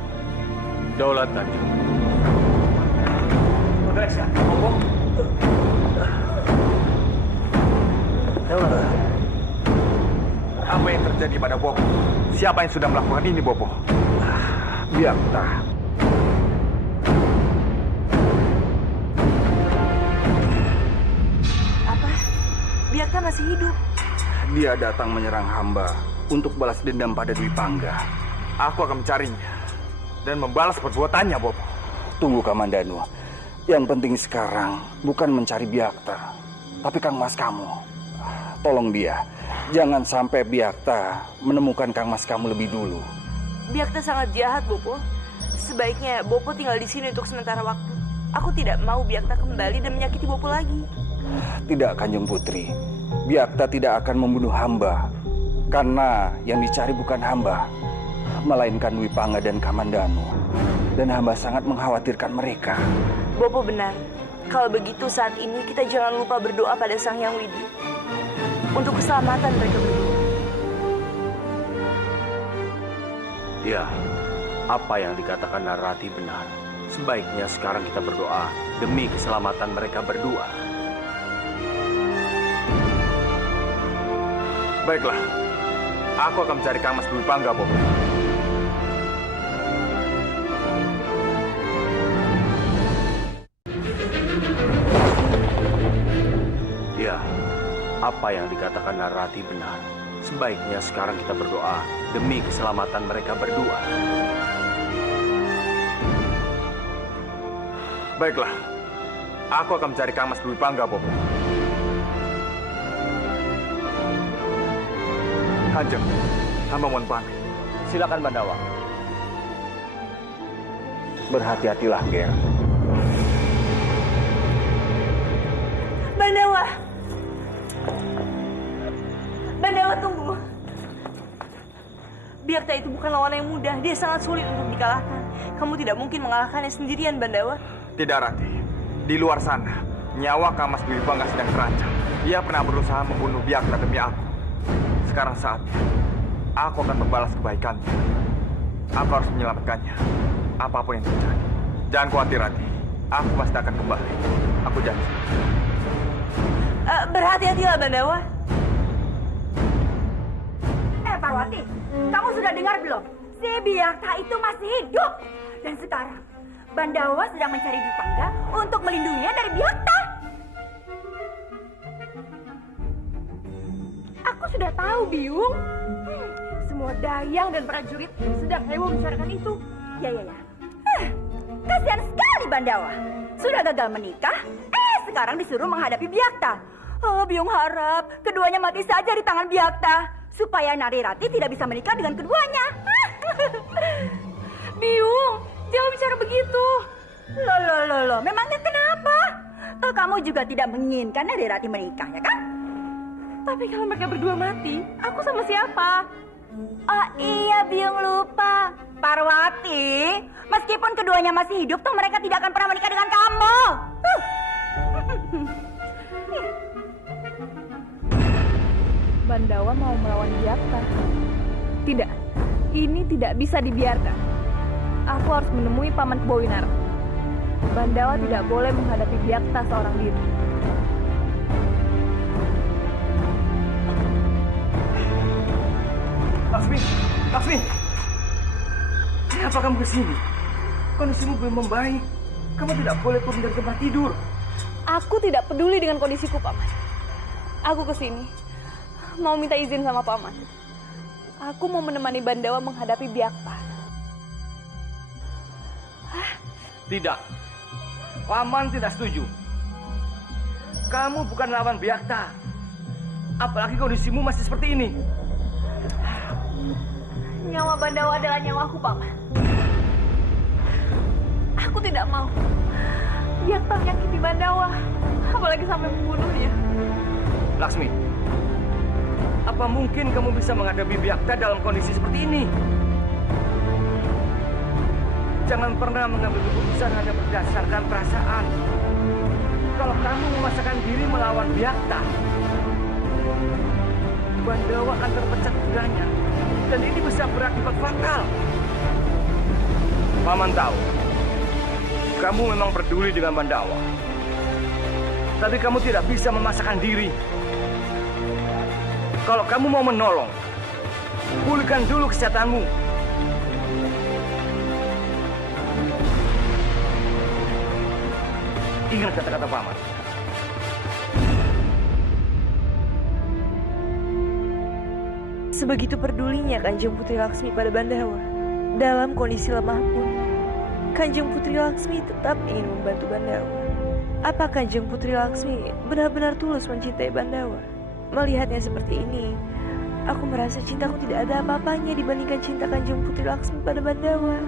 Daulat Tanjung. Periksa, Bopo. Daulat. Apa yang terjadi pada Bopo? Siapa yang sudah melakukan ini, Bopo? Biakta. Apa? Biakta masih hidup? Dia datang menyerang hamba untuk balas dendam pada Dwi Pangga. Aku akan mencarinya dan membalas perbuatannya, Bopo. Tunggu, Kamandanu. Yang penting sekarang bukan mencari Biakta, tapi Kang Mas kamu. Tolong dia. Jangan sampai Biakta menemukan Kang Mas kamu lebih dulu. Biakta sangat jahat, Bopo. Sebaiknya Bopo tinggal di sini untuk sementara waktu. Aku tidak mau Biakta kembali dan menyakiti Bopo lagi. Tidak, Kanjeng Putri. Biakta tidak akan membunuh hamba. Karena yang dicari bukan hamba, melainkan Dwi Pangga dan Kamandanu. Dan hamba sangat mengkhawatirkan mereka. Bopo benar. Kalau begitu saat ini kita jangan lupa berdoa pada Sang Hyang Widi untuk keselamatan mereka berdua. Ya, apa yang dikatakan Narati benar. Sebaiknya sekarang kita berdoa demi keselamatan mereka berdua. Baiklah, aku akan mencari Kang Mas Dwi Pangga, Bopo. Ya, apa yang dikatakan Narati benar. Sebaiknya sekarang kita berdoa demi keselamatan mereka berdua. Baiklah, aku akan mencari Kang Mas Dwi Pangga, Bopo. Kanjeng, hamba mohon pamit. Silakan, Bandawa. Berhati-hatilah, Ger. Bandawa! Bandawa, tunggu. Biakta itu bukan lawan yang mudah. Dia sangat sulit untuk dikalahkan. Kamu tidak mungkin mengalahkannya sendirian, Bandawa. Tidak, Rati. Di luar sana, nyawa Kang Mas Dwi Pangga sedang terancam. Ia pernah berusaha membunuh Biakta demi aku. Sekarang saatnya, aku akan membalas kebaikannya. Aku harus menyelamatkannya. Apapun yang terjadi. Jangan khawatir, Rati. Aku pasti akan kembali. Aku janji. Berhati-hatilah, Bandawa. Parwati, kamu sudah dengar belum? Si Biakta itu masih hidup. Dan sekarang, Bandawa sedang mencari Dwi Pangga untuk melindunginya dari Biakta. Aku sudah tahu, Biung. Semua dayang dan prajurit sedang heboh membicarakan itu. Ya. Kasihan sekali Bandawa. Sudah gagal menikah, sekarang disuruh menghadapi Biakta. Oh, Biung harap keduanya mati saja di tangan Biakta, supaya Narirati tidak bisa menikah dengan keduanya. Biung, jangan bicara begitu. Loh, memangnya kenapa? Kamu juga tidak menginginkan Narirati menikah, ya kan? Tapi kalau mereka berdua mati, aku sama siapa? Oh iya, Biung lupa. Parwati, meskipun keduanya masih hidup, toh mereka tidak akan pernah menikah dengan kamu. Bandawa mau melawan Biakta. Tidak, ini tidak bisa dibiarkan. Aku harus menemui Paman Kebowinar. Bandawa tidak boleh menghadapi Biakta seorang diri. Laksmi! Kenapa kamu kesini? Kondisimu belum membaik. Kamu tidak boleh turun dari tempat tidur. Aku tidak peduli dengan kondisiku, Paman. Aku kesini mau minta izin sama Paman. Aku mau menemani Bandawa menghadapi Biakta. Tidak. Paman tidak setuju. Kamu bukan lawan Biakta. Apalagi kondisimu masih seperti ini. Nyawa Bandawa adalah nyawaku, Paman. Aku tidak mau Biakta menyakiti Bandawa, apalagi sampai membunuhnya. Laksmi, apa mungkin kamu bisa menghadapi Biakta dalam kondisi seperti ini? Jangan pernah mengambil keputusan hanya berdasarkan perasaan. Kalau kamu memaksakan diri melawan Byakta, Bandawa akan terpecah gulanya. Dan ini bisa berakibat fatal. Paman tahu, kamu memang peduli dengan Bandawa. Tapi kamu tidak bisa memaksakan diri. Kalau kamu mau menolong, pulihkan dulu kesehatanmu. Ingat kata-kata Paman. Sebegitu pedulinya Kanjeng Putri Laksmi pada Bandawa. Dalam kondisi lemah pun, Kanjeng Putri Laksmi tetap ingin membantu Bandawa. Apa Kanjeng Putri Laksmi benar-benar tulus mencintai Bandawa? Melihatnya seperti ini, aku merasa cintaku tidak ada apa-apanya dibandingkan cinta Kanjeng Putri Laksmi pada Bandawa.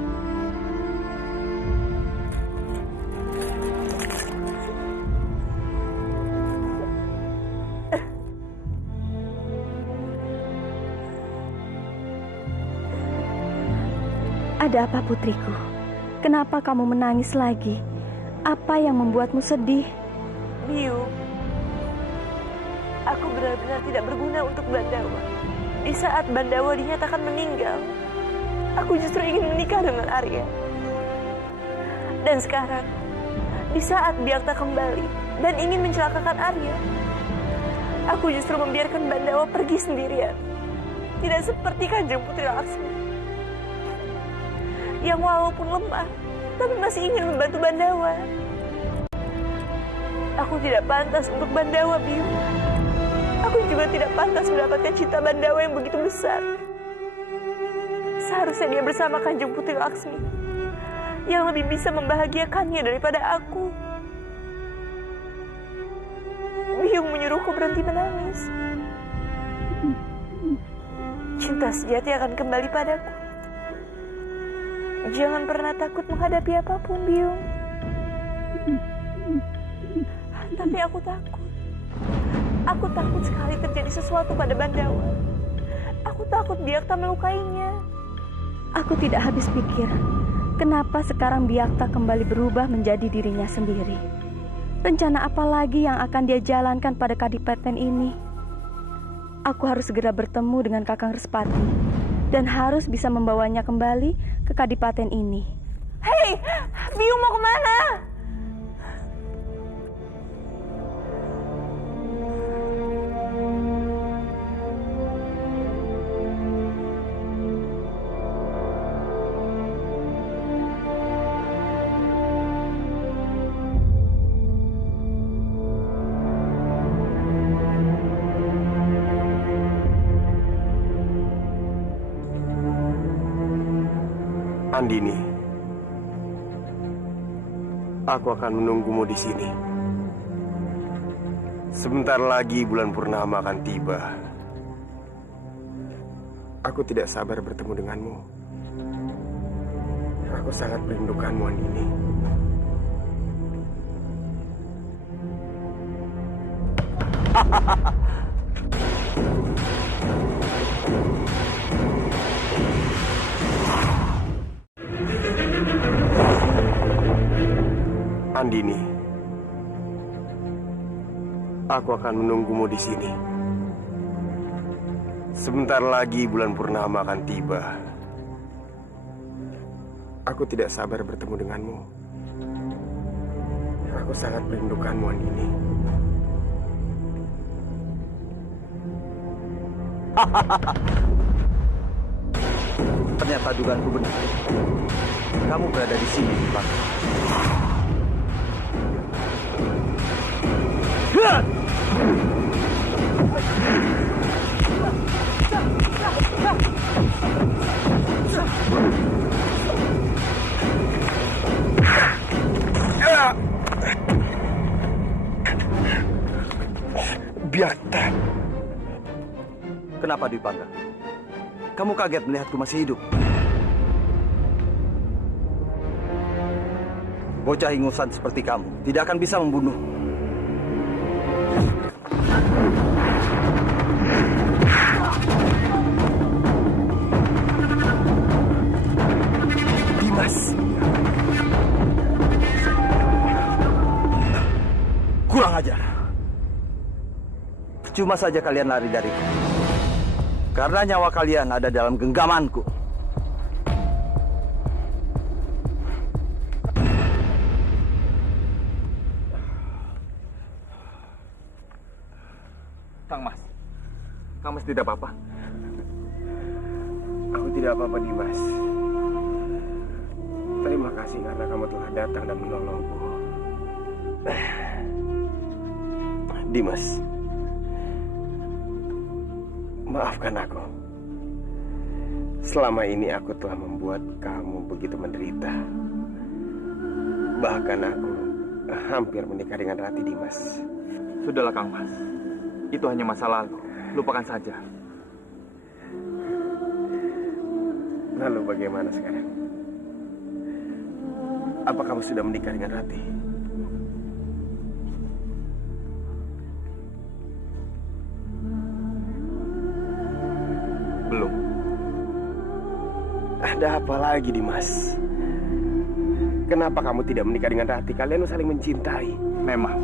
Ada apa putriku? Kenapa kamu menangis lagi? Apa yang membuatmu sedih? Biung, aku benar-benar tidak berguna untuk Bandawa. Di saat Bandawa dinyatakan meninggal, aku justru ingin menikah dengan Arya. Dan sekarang, di saat Byakta kembali dan ingin mencelakakan Arya, aku justru membiarkan Bandawa pergi sendirian. Tidak seperti Kanjeng Putri Laksmi yang walaupun lemah, tapi masih ingin membantu Bandawa. Aku tidak pantas untuk Bandawa, Biung. Aku juga tidak pantas mendapatkan cinta Bandawa yang begitu besar. Seharusnya dia bersama Kanjeng Putri Laksmi, yang lebih bisa membahagiakannya daripada aku. Biung menyuruhku berhenti menangis. Cinta sejati akan kembali padaku. Jangan pernah takut menghadapi apapun, Biung. Tapi aku takut. Aku takut sekali terjadi sesuatu pada Bandawa. Aku takut Byakta melukainya. Aku tidak habis pikir, kenapa sekarang Byakta kembali berubah menjadi dirinya sendiri. Rencana apa lagi yang akan dia jalankan pada kadipaten ini? Aku harus segera bertemu dengan Kakang Respati dan harus bisa membawanya kembali ke kadipaten ini. Hei, Biung mau kemana? Andini, aku akan menunggumu di sini. Sebentar lagi bulan purnama akan tiba. Aku tidak sabar bertemu denganmu. Aku sangat merindukanmu, Andini. Andini, aku akan menunggumu di sini. Sebentar lagi bulan purnama akan tiba. Aku tidak sabar bertemu denganmu. Aku sangat merindukanmu, Andini. Ternyata dugaanku benar. Kamu berada di sini, Pak. Byakta. Kenapa Dwi Pangga? Kamu kaget melihatku masih hidup? Bocah ingusan seperti kamu tidak akan bisa membunuh. Dimas, ajar. Percuma saja kalian lari dariku. Karena nyawa kalian ada dalam genggamanku. Kang Mas tidak apa-apa? Aku tidak apa-apa, Dimas. Terima kasih karena kamu telah datang dan menolongku. Dimas, maafkan aku. Selama ini aku telah membuat kamu begitu menderita. Bahkan aku hampir menikah dengan Rati, Dimas. Sudahlah Kang Mas, itu hanya masa lalu. Lupakan saja. Lalu bagaimana sekarang? Apa kamu sudah menikah dengan Rati? Belum. Ada apa lagi, Dimas? Kenapa kamu tidak menikah dengan Rati? Kalian saling mencintai. Memang.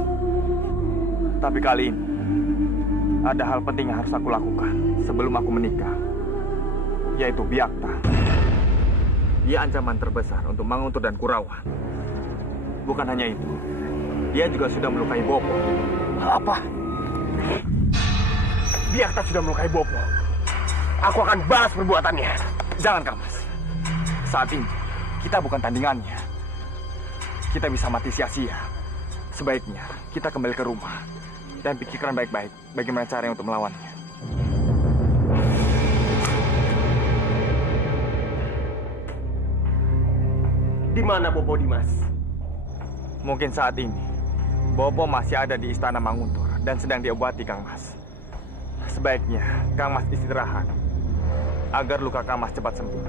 Tapi kali ini ada hal penting yang harus aku lakukan sebelum aku menikah, yaitu Byakta. Dia ancaman terbesar untuk Manguntur dan Kurawan. Bukan hanya itu, dia juga sudah melukai Bopo. Apa? Byakta sudah melukai Bopo. Aku akan balas perbuatannya. Jangan, Kang Mas. Saat ini, kita bukan tandingannya. Kita bisa mati sia-sia. Sebaiknya, kita kembali ke rumah dan pikirkan baik-baik bagaimana caranya untuk melawannya. Di mana Bopo, Dimas? Mungkin saat ini, Bopo masih ada di Istana Manguntur dan sedang diobati, Kang Mas. Sebaiknya, Kang Mas istirahat agar luka Kang Mas cepat sembuh.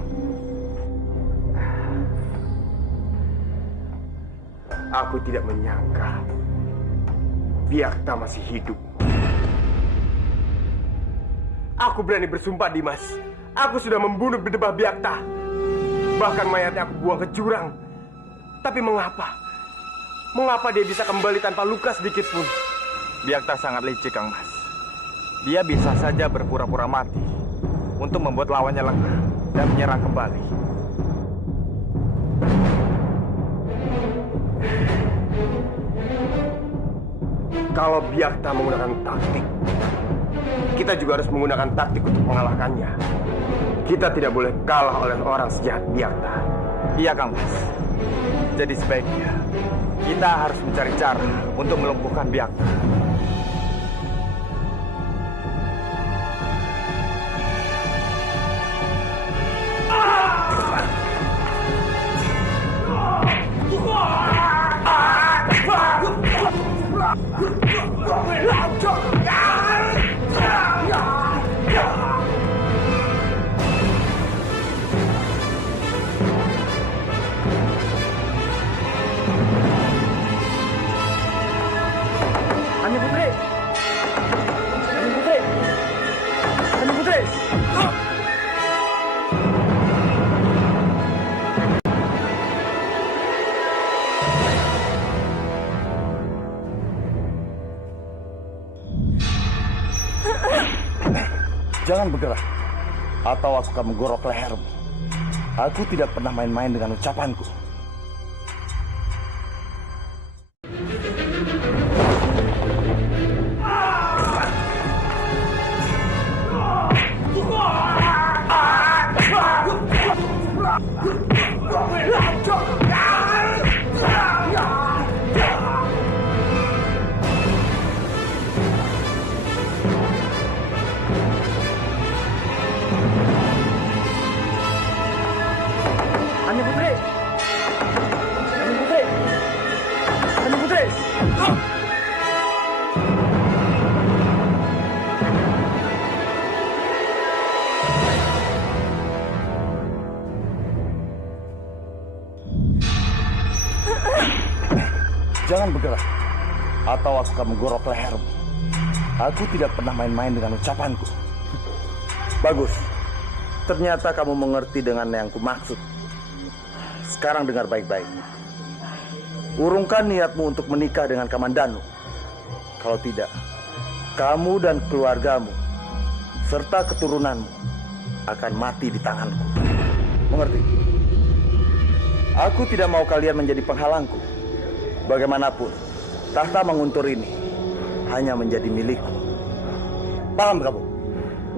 Aku tidak menyangka Byakta masih hidup. Aku berani bersumpah, Dimas. Aku sudah membunuh berdebah Byakta. Bahkan mayatnya aku buang ke jurang. Tapi mengapa? Mengapa dia bisa kembali tanpa luka sedikit pun? Byakta sangat licik, Kang Mas. Dia bisa saja berpura-pura mati untuk membuat lawannya lengah dan menyerang kembali. Kalau Byakta menggunakan taktik, kita juga harus menggunakan taktik untuk mengalahkannya. Kita tidak boleh kalah oleh orang sejahat Byakta. Iya, Kang Mas. Jadi sebaiknya kita harus mencari cara untuk melumpuhkan Byakta. Ani Putri! Ani Putri! Ani Putri! Jangan bergerak, atau aku akan menggorok lehermu. Aku tidak pernah main-main dengan ucapanku. Ani Putri! Ani Putri! Ani Putri! Jangan bergerak, atau aku akan menggorok lehermu. Aku tidak pernah main-main dengan ucapanku. Bagus. Ternyata kamu mengerti dengan yang kumaksud. Sekarang dengar baik-baik. Urungkan niatmu untuk menikah dengan Kamandanu. Kalau tidak, kamu dan keluargamu serta keturunanmu akan mati di tanganku. Mengerti? Aku tidak mau kalian menjadi penghalangku. Bagaimanapun, tahta Manguntur ini hanya menjadi milikku. Paham kamu?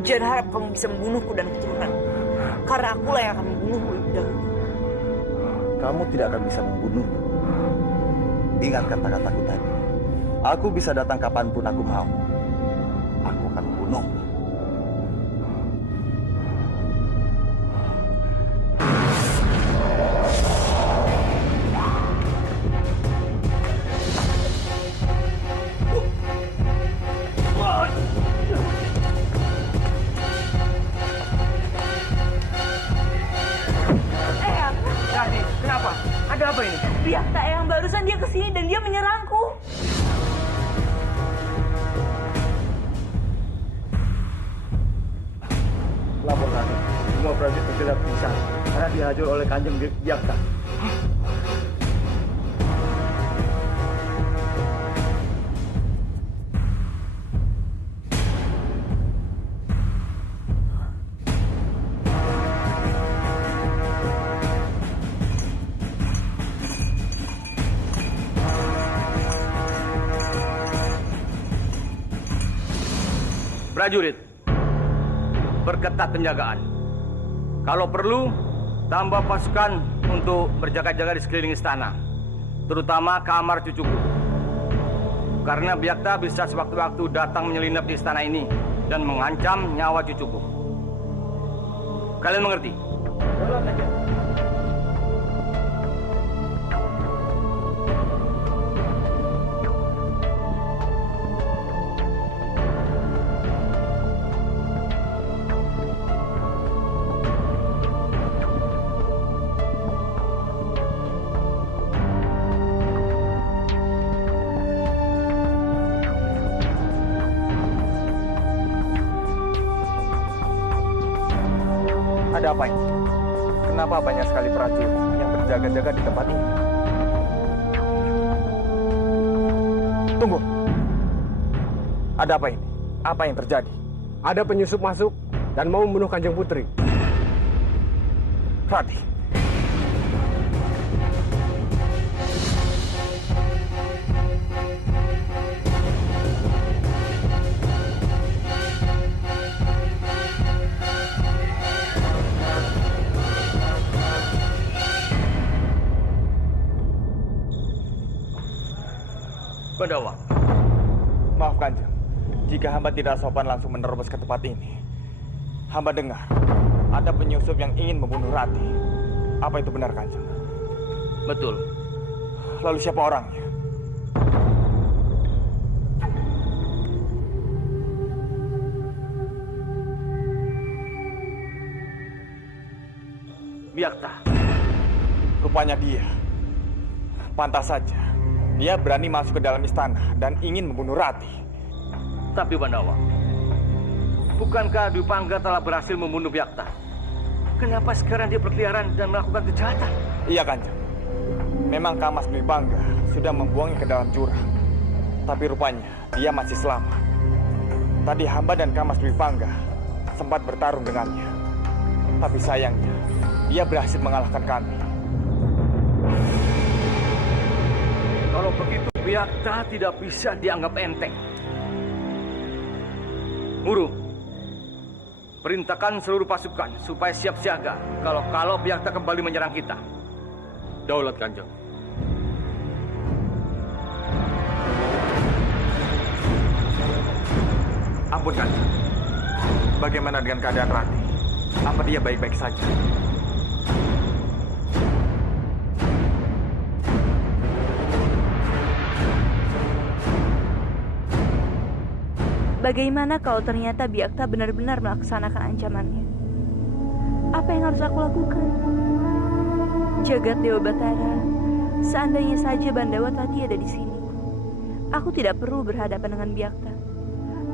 Jangan harap kamu bisa membunuhku dan keturunanku. Karena akulah yang akan membunuhmu lebih dahulu. Kamu tidak akan bisa membunuhku. Ingat kata-kataku tadi. Aku bisa datang kapanpun aku mau. Aku akan membunuhmu. Rati, kenapa? Ada apa ini? Biakta yang barusan dia kesini dan dia menyerangku. Lapor kami. Semua prajurit bergerak pisah karena dihajar oleh Kanjeng Biakta. Prajurit, perketat penjagaan. Kalau perlu, tambah pasukan untuk berjaga-jaga di sekeliling istana, terutama kamar cucuku. Karena Biakta bisa sewaktu-waktu datang menyelinap di istana ini dan mengancam nyawa cucuku. Kalian mengerti? Ada apa ini? Kenapa banyak sekali prajurit yang berjaga-jaga di tempat ini? Tunggu. Ada apa ini? Apa yang terjadi? Ada penyusup masuk dan mau membunuh Kanjeng Putri. Rati. Bandawa. Maaf Kanjeng, jika hamba tidak sopan langsung menerobos ke tempat ini. Hamba dengar ada penyusup yang ingin membunuh Rati. Apa itu benar Kanjeng? Betul. Lalu siapa orangnya? Biakta. Rupanya dia. Pantas saja. Dia berani masuk ke dalam istana dan ingin membunuh Rati. Tapi Bandawa, bukankah Dwi Pangga telah berhasil membunuh Biakta? Kenapa sekarang dia berkeliaran dan melakukan kejahatan? Iya Kanjeng. Memang Kamas Dwi Pangga sudah membuangnya ke dalam jurang. Tapi rupanya dia masih selamat. Tadi hamba dan Kamas Dwi Pangga sempat bertarung dengannya. Tapi sayangnya dia berhasil mengalahkan kami. Kalau begitu, Biakta tidak bisa dianggap enteng. Guru, perintahkan seluruh pasukan supaya siap siaga kalau Biakta kembali menyerang kita. Daulat Kanjeng. Ampun Kanjeng. Bagaimana dengan keadaan Rati? Apa dia baik-baik saja? Bagaimana kalau ternyata Biakta benar-benar melaksanakan ancamannya? Apa yang harus aku lakukan? Jagat Dewa Batara, seandainya saja Bandawa tadi ada di sini, aku tidak perlu berhadapan dengan Biakta.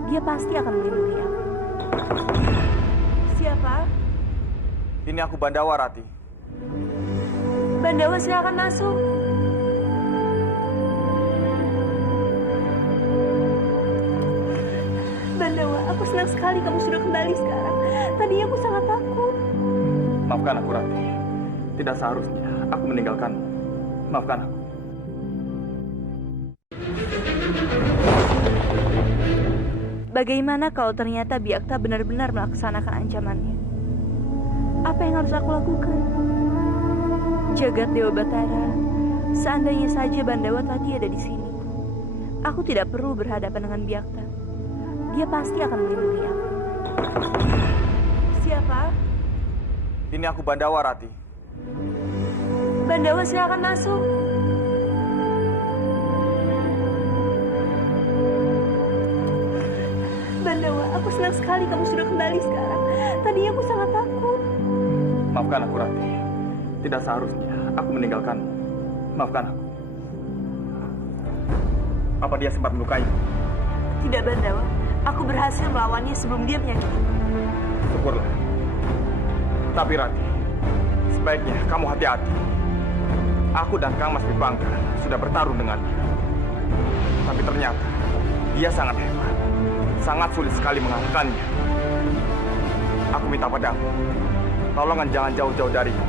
Dia pasti akan melindungi aku. Siapa? Ini aku Bandawa, Rati. Bandawa, silakan masuk. sekali kamu sudah kembali sekarang. Tadinya aku sangat takut. Maafkan aku, Rati. Tidak seharusnya aku meninggalkanmu. Maafkan aku. Bagaimana kalau ternyata Byakta benar-benar melaksanakan ancamannya? Apa yang harus aku lakukan? Jagat Dewa Batara, seandainya saja Bandawa tadi ada di sini, aku tidak perlu berhadapan dengan Byakta. Dia pasti akan melindungi aku. Siapa? Ini aku Bandawa, Rati. Bandawa, silakan masuk. Bandawa, aku senang sekali kamu sudah kembali sekarang. Tadinya aku sangat takut. Maafkan aku, Rati. Tidak seharusnya aku meninggalkanmu. Maafkan aku. Apa dia sempat melukai? Tidak, Bandawa. Aku berhasil melawannya sebelum dia menyakiti. Syukurlah. Tapi Rati, sebaiknya kamu hati-hati. Aku dan Kang Mas Bipangga sudah bertarung dengannya. Tapi ternyata dia sangat hebat. Sangat sulit sekali mengalahkannya. Aku minta padamu, tolongan jangan jauh-jauh dariku.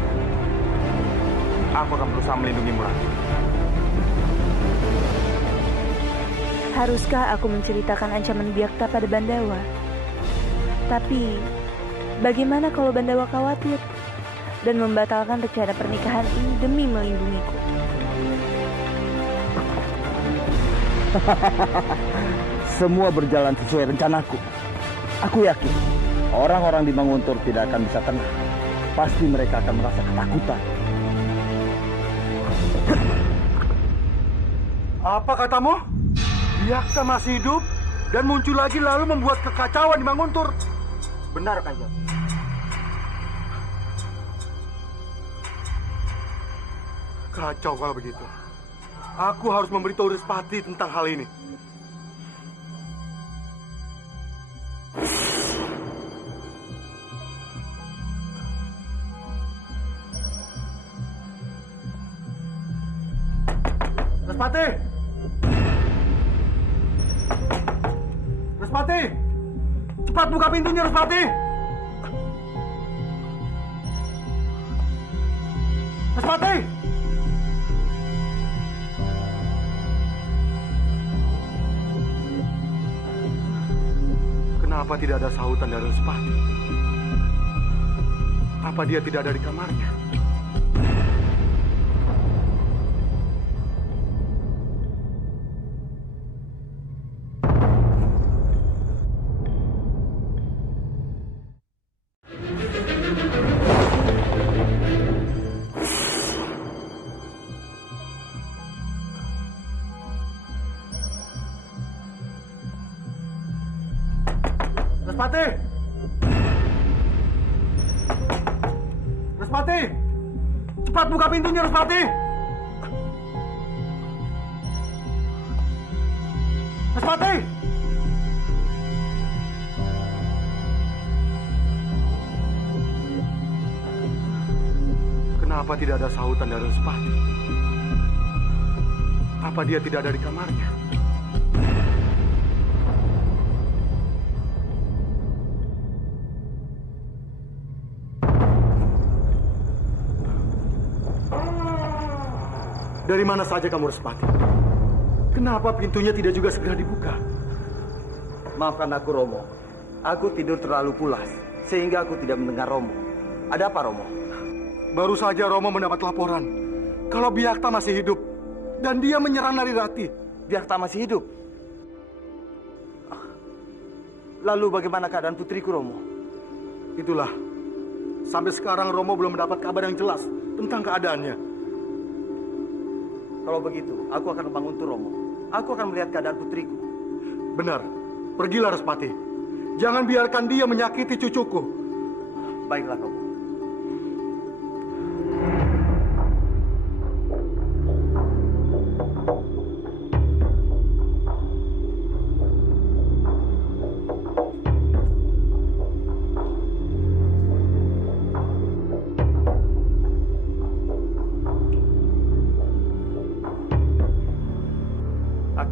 Aku akan berusaha melindungimu, Rati. Haruskah aku menceritakan ancaman Byakta pada Bandawa? Tapi, bagaimana kalau Bandawa khawatir dan membatalkan rencana pernikahan ini demi melindungiku? Semua berjalan sesuai rencanaku. Aku yakin orang-orang di Manguntur tidak akan bisa tenang. Pasti mereka akan merasa ketakutan. Apa katamu? Byakta masih hidup dan muncul lagi lalu membuat kekacauan di Manguntur. Benar, Kanjeng. Kacau kalau begitu. Aku harus memberitahu Respati tentang hal ini. Respati! Respati! Cepat buka pintunya, Respati! Respati! Kenapa tidak ada sahutan dari Respati? Apa dia tidak ada di kamarnya? Respati! Respati! Cepat buka pintunya, Respati! Respati! Kenapa tidak ada sahutan dari Respati? Apa dia tidak ada di kamarnya? Dari mana saja kamu, Respati? Kenapa pintunya tidak juga segera dibuka? Maafkan aku, Romo. Aku tidur terlalu pulas, sehingga aku tidak mendengar Romo. Ada apa, Romo? Baru saja Romo mendapat laporan kalau Byakta masih hidup dan dia menyerang Narirati. Byakta masih hidup? Lalu bagaimana keadaan putriku, Romo? Itulah. Sampai sekarang Romo belum mendapat kabar yang jelas tentang keadaannya. Kalau begitu, aku akan Manguntur, Romo. Aku akan melihat keadaan putriku. Benar. Pergilah, Respati. Jangan biarkan dia menyakiti cucuku. Baiklah, Romo.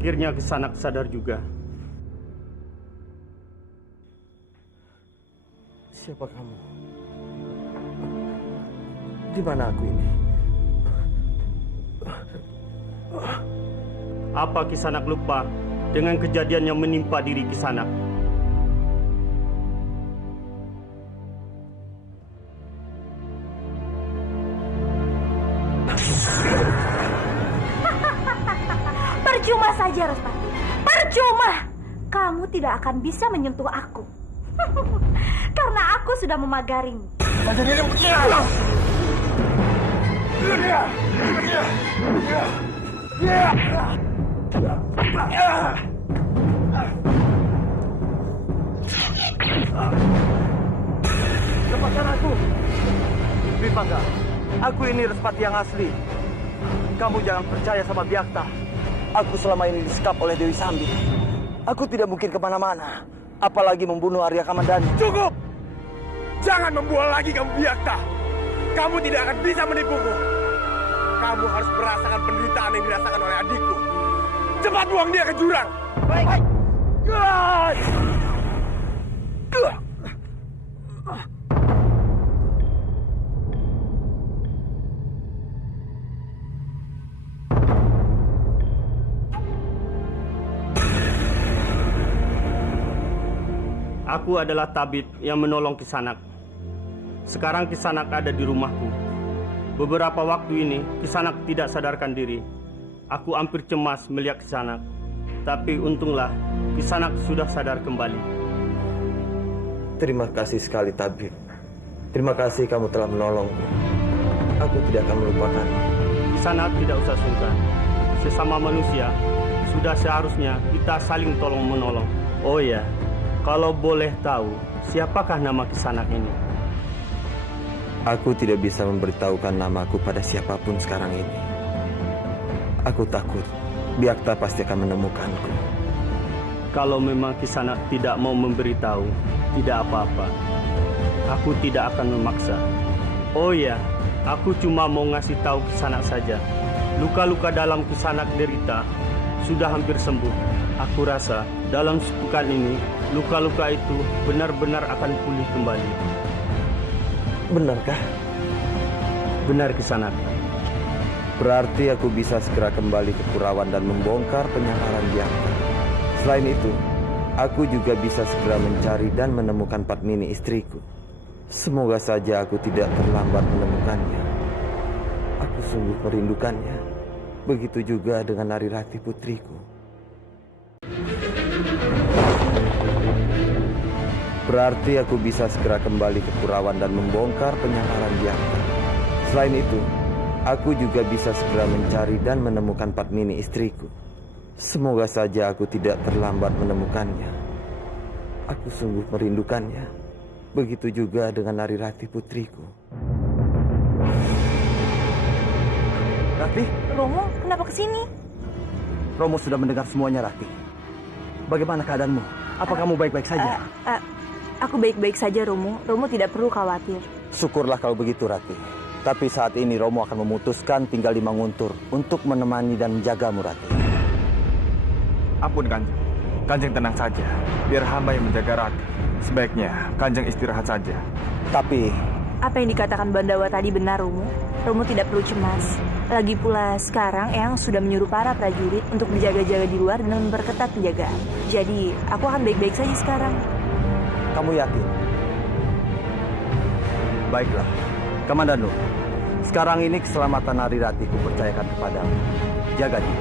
Akhirnya Kisanak sadar juga. Siapa kamu? Di mana aku ini? Apa Kisanak lupa dengan kejadian yang menimpa diri Kisanak? Percuma saja, Respati. Percuma. Kamu tidak akan bisa menyentuh aku. Karena aku sudah memagarimu. Lepaskan aku. Bipangga, aku ini Respati yang asli. Kamu jangan percaya sama Byakta. Aku selama ini disekap oleh Dewi Sambi. Aku tidak mungkin kemana-mana, apalagi membunuh Arya Kamandanu. Cukup! Jangan membual lagi kamu Byakta. Kamu tidak akan bisa menipuku. Kamu harus merasakan penderitaan yang dirasakan oleh adikku. Cepat buang dia ke jurang. Baik. Aku adalah tabib yang menolong Kisanak. Sekarang Kisanak ada di rumahku. Beberapa waktu ini Kisanak tidak sadarkan diri. Aku hampir cemas melihat Kisanak. Tapi untunglah Kisanak sudah sadar kembali. Terima kasih sekali, tabib. Terima kasih kamu telah menolongku. Aku tidak akan melupakan. Kisanak tidak usah sungkan. Sesama manusia, sudah seharusnya kita saling tolong-menolong. Oh ya, kalau boleh tahu, siapakah nama Kisanak ini? Aku tidak bisa memberitahukan namaku pada siapapun sekarang ini. Aku takut Byakta pasti akan menemukanku. Kalau memang Kisanak tidak mau memberitahu, tidak apa-apa. Aku tidak akan memaksa. Oh ya, aku cuma mau ngasih tahu Kisanak saja. Luka-luka dalam Kisanak derita sudah hampir sembuh. Aku rasa dalam sepekan ini luka-luka itu benar-benar akan pulih kembali. Benarkah? Benar, Kisanak. Berarti aku bisa segera kembali ke Kurawan dan membongkar penyangaran Byakta. Selain itu, aku juga bisa segera mencari dan menemukan Padmini istriku. Semoga saja aku tidak terlambat menemukannya. Aku sungguh merindukannya. Begitu juga dengan Narirati putriku. Berarti aku bisa segera kembali ke Kurawan dan membongkar penyangaran Byakta. Selain itu, aku juga bisa segera mencari dan menemukan Padmini istriku. Semoga saja aku tidak terlambat menemukannya. Aku sungguh merindukannya. Begitu juga dengan Narirati putriku. Rati? Romo, kenapa kesini? Romo sudah mendengar semuanya, Rati. Bagaimana keadaanmu? Apa kamu baik-baik saja? Aku baik-baik saja, Romo. Romo tidak perlu khawatir. Syukurlah kalau begitu, Rati. Tapi saat ini Romo akan memutuskan tinggal di Manguntur untuk menemani dan menjagamu, Rati. Ampun, Kanjeng. Kanjeng tenang saja. Biar hamba yang menjaga Rati. Sebaiknya Kanjeng istirahat saja. Tapi apa yang dikatakan Bandawa tadi benar, Romo. Romo tidak perlu cemas. Lagi pula sekarang Eyang sudah menyuruh para prajurit untuk berjaga-jaga di luar dan memperketat penjagaan. Jadi aku akan baik-baik saja sekarang. Kamu yakin? Baiklah, Kamandanu. Sekarang ini keselamatan Narirati kupercayakan kepadamu. Jaga dia.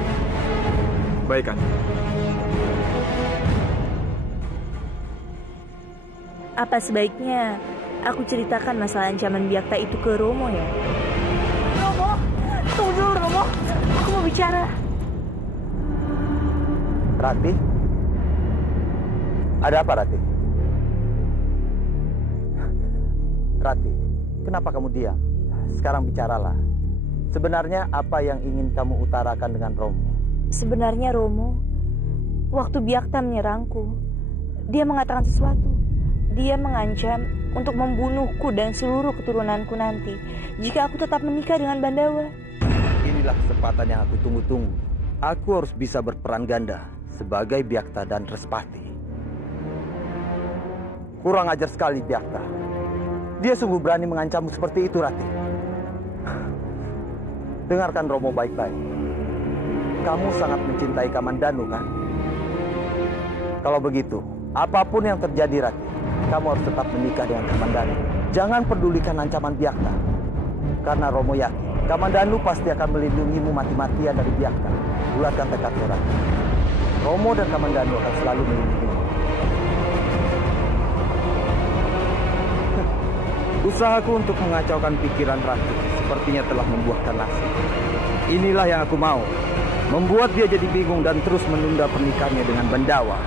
Baik, Kanjeng. Apa sebaiknya aku ceritakan masalah ancaman Byakta itu ke Romo ya? Romo, tunggu dulu Romo. Aku mau bicara. Rati? Ada apa, Rati? Rati, kenapa kamu diam? Sekarang bicaralah. Sebenarnya apa yang ingin kamu utarakan dengan Romo? Sebenarnya Romo, waktu Byakta menyerangku, dia mengatakan sesuatu. Dia mengancam untuk membunuhku dan seluruh keturunanku nanti jika aku tetap menikah dengan Bandawa. Inilah kesempatan yang aku tunggu-tunggu. Aku harus bisa berperan ganda sebagai Byakta dan Respati. Kurang ajar sekali Byakta. Dia sungguh berani mengancammu seperti itu, Ratih. Dengarkan Romo baik-baik. Kamu sangat mencintai Kamandanu, kan? Kalau begitu, apapun yang terjadi, Ratih, kamu harus tetap menikah dengan Kamandanu. Jangan pedulikan ancaman Byakta. Karena Romo yakin, Kamandanu pasti akan melindungimu mati-matian dari Byakta. Bulatkan tekadmu, Ratih. Romo dan Kamandanu akan selalu melindungimu. Usahaku untuk mengacaukan pikiran Ratih sepertinya telah membuahkan hasil. Inilah yang aku mau. Membuat dia jadi bingung dan terus menunda pernikahannya dengan Bendawa.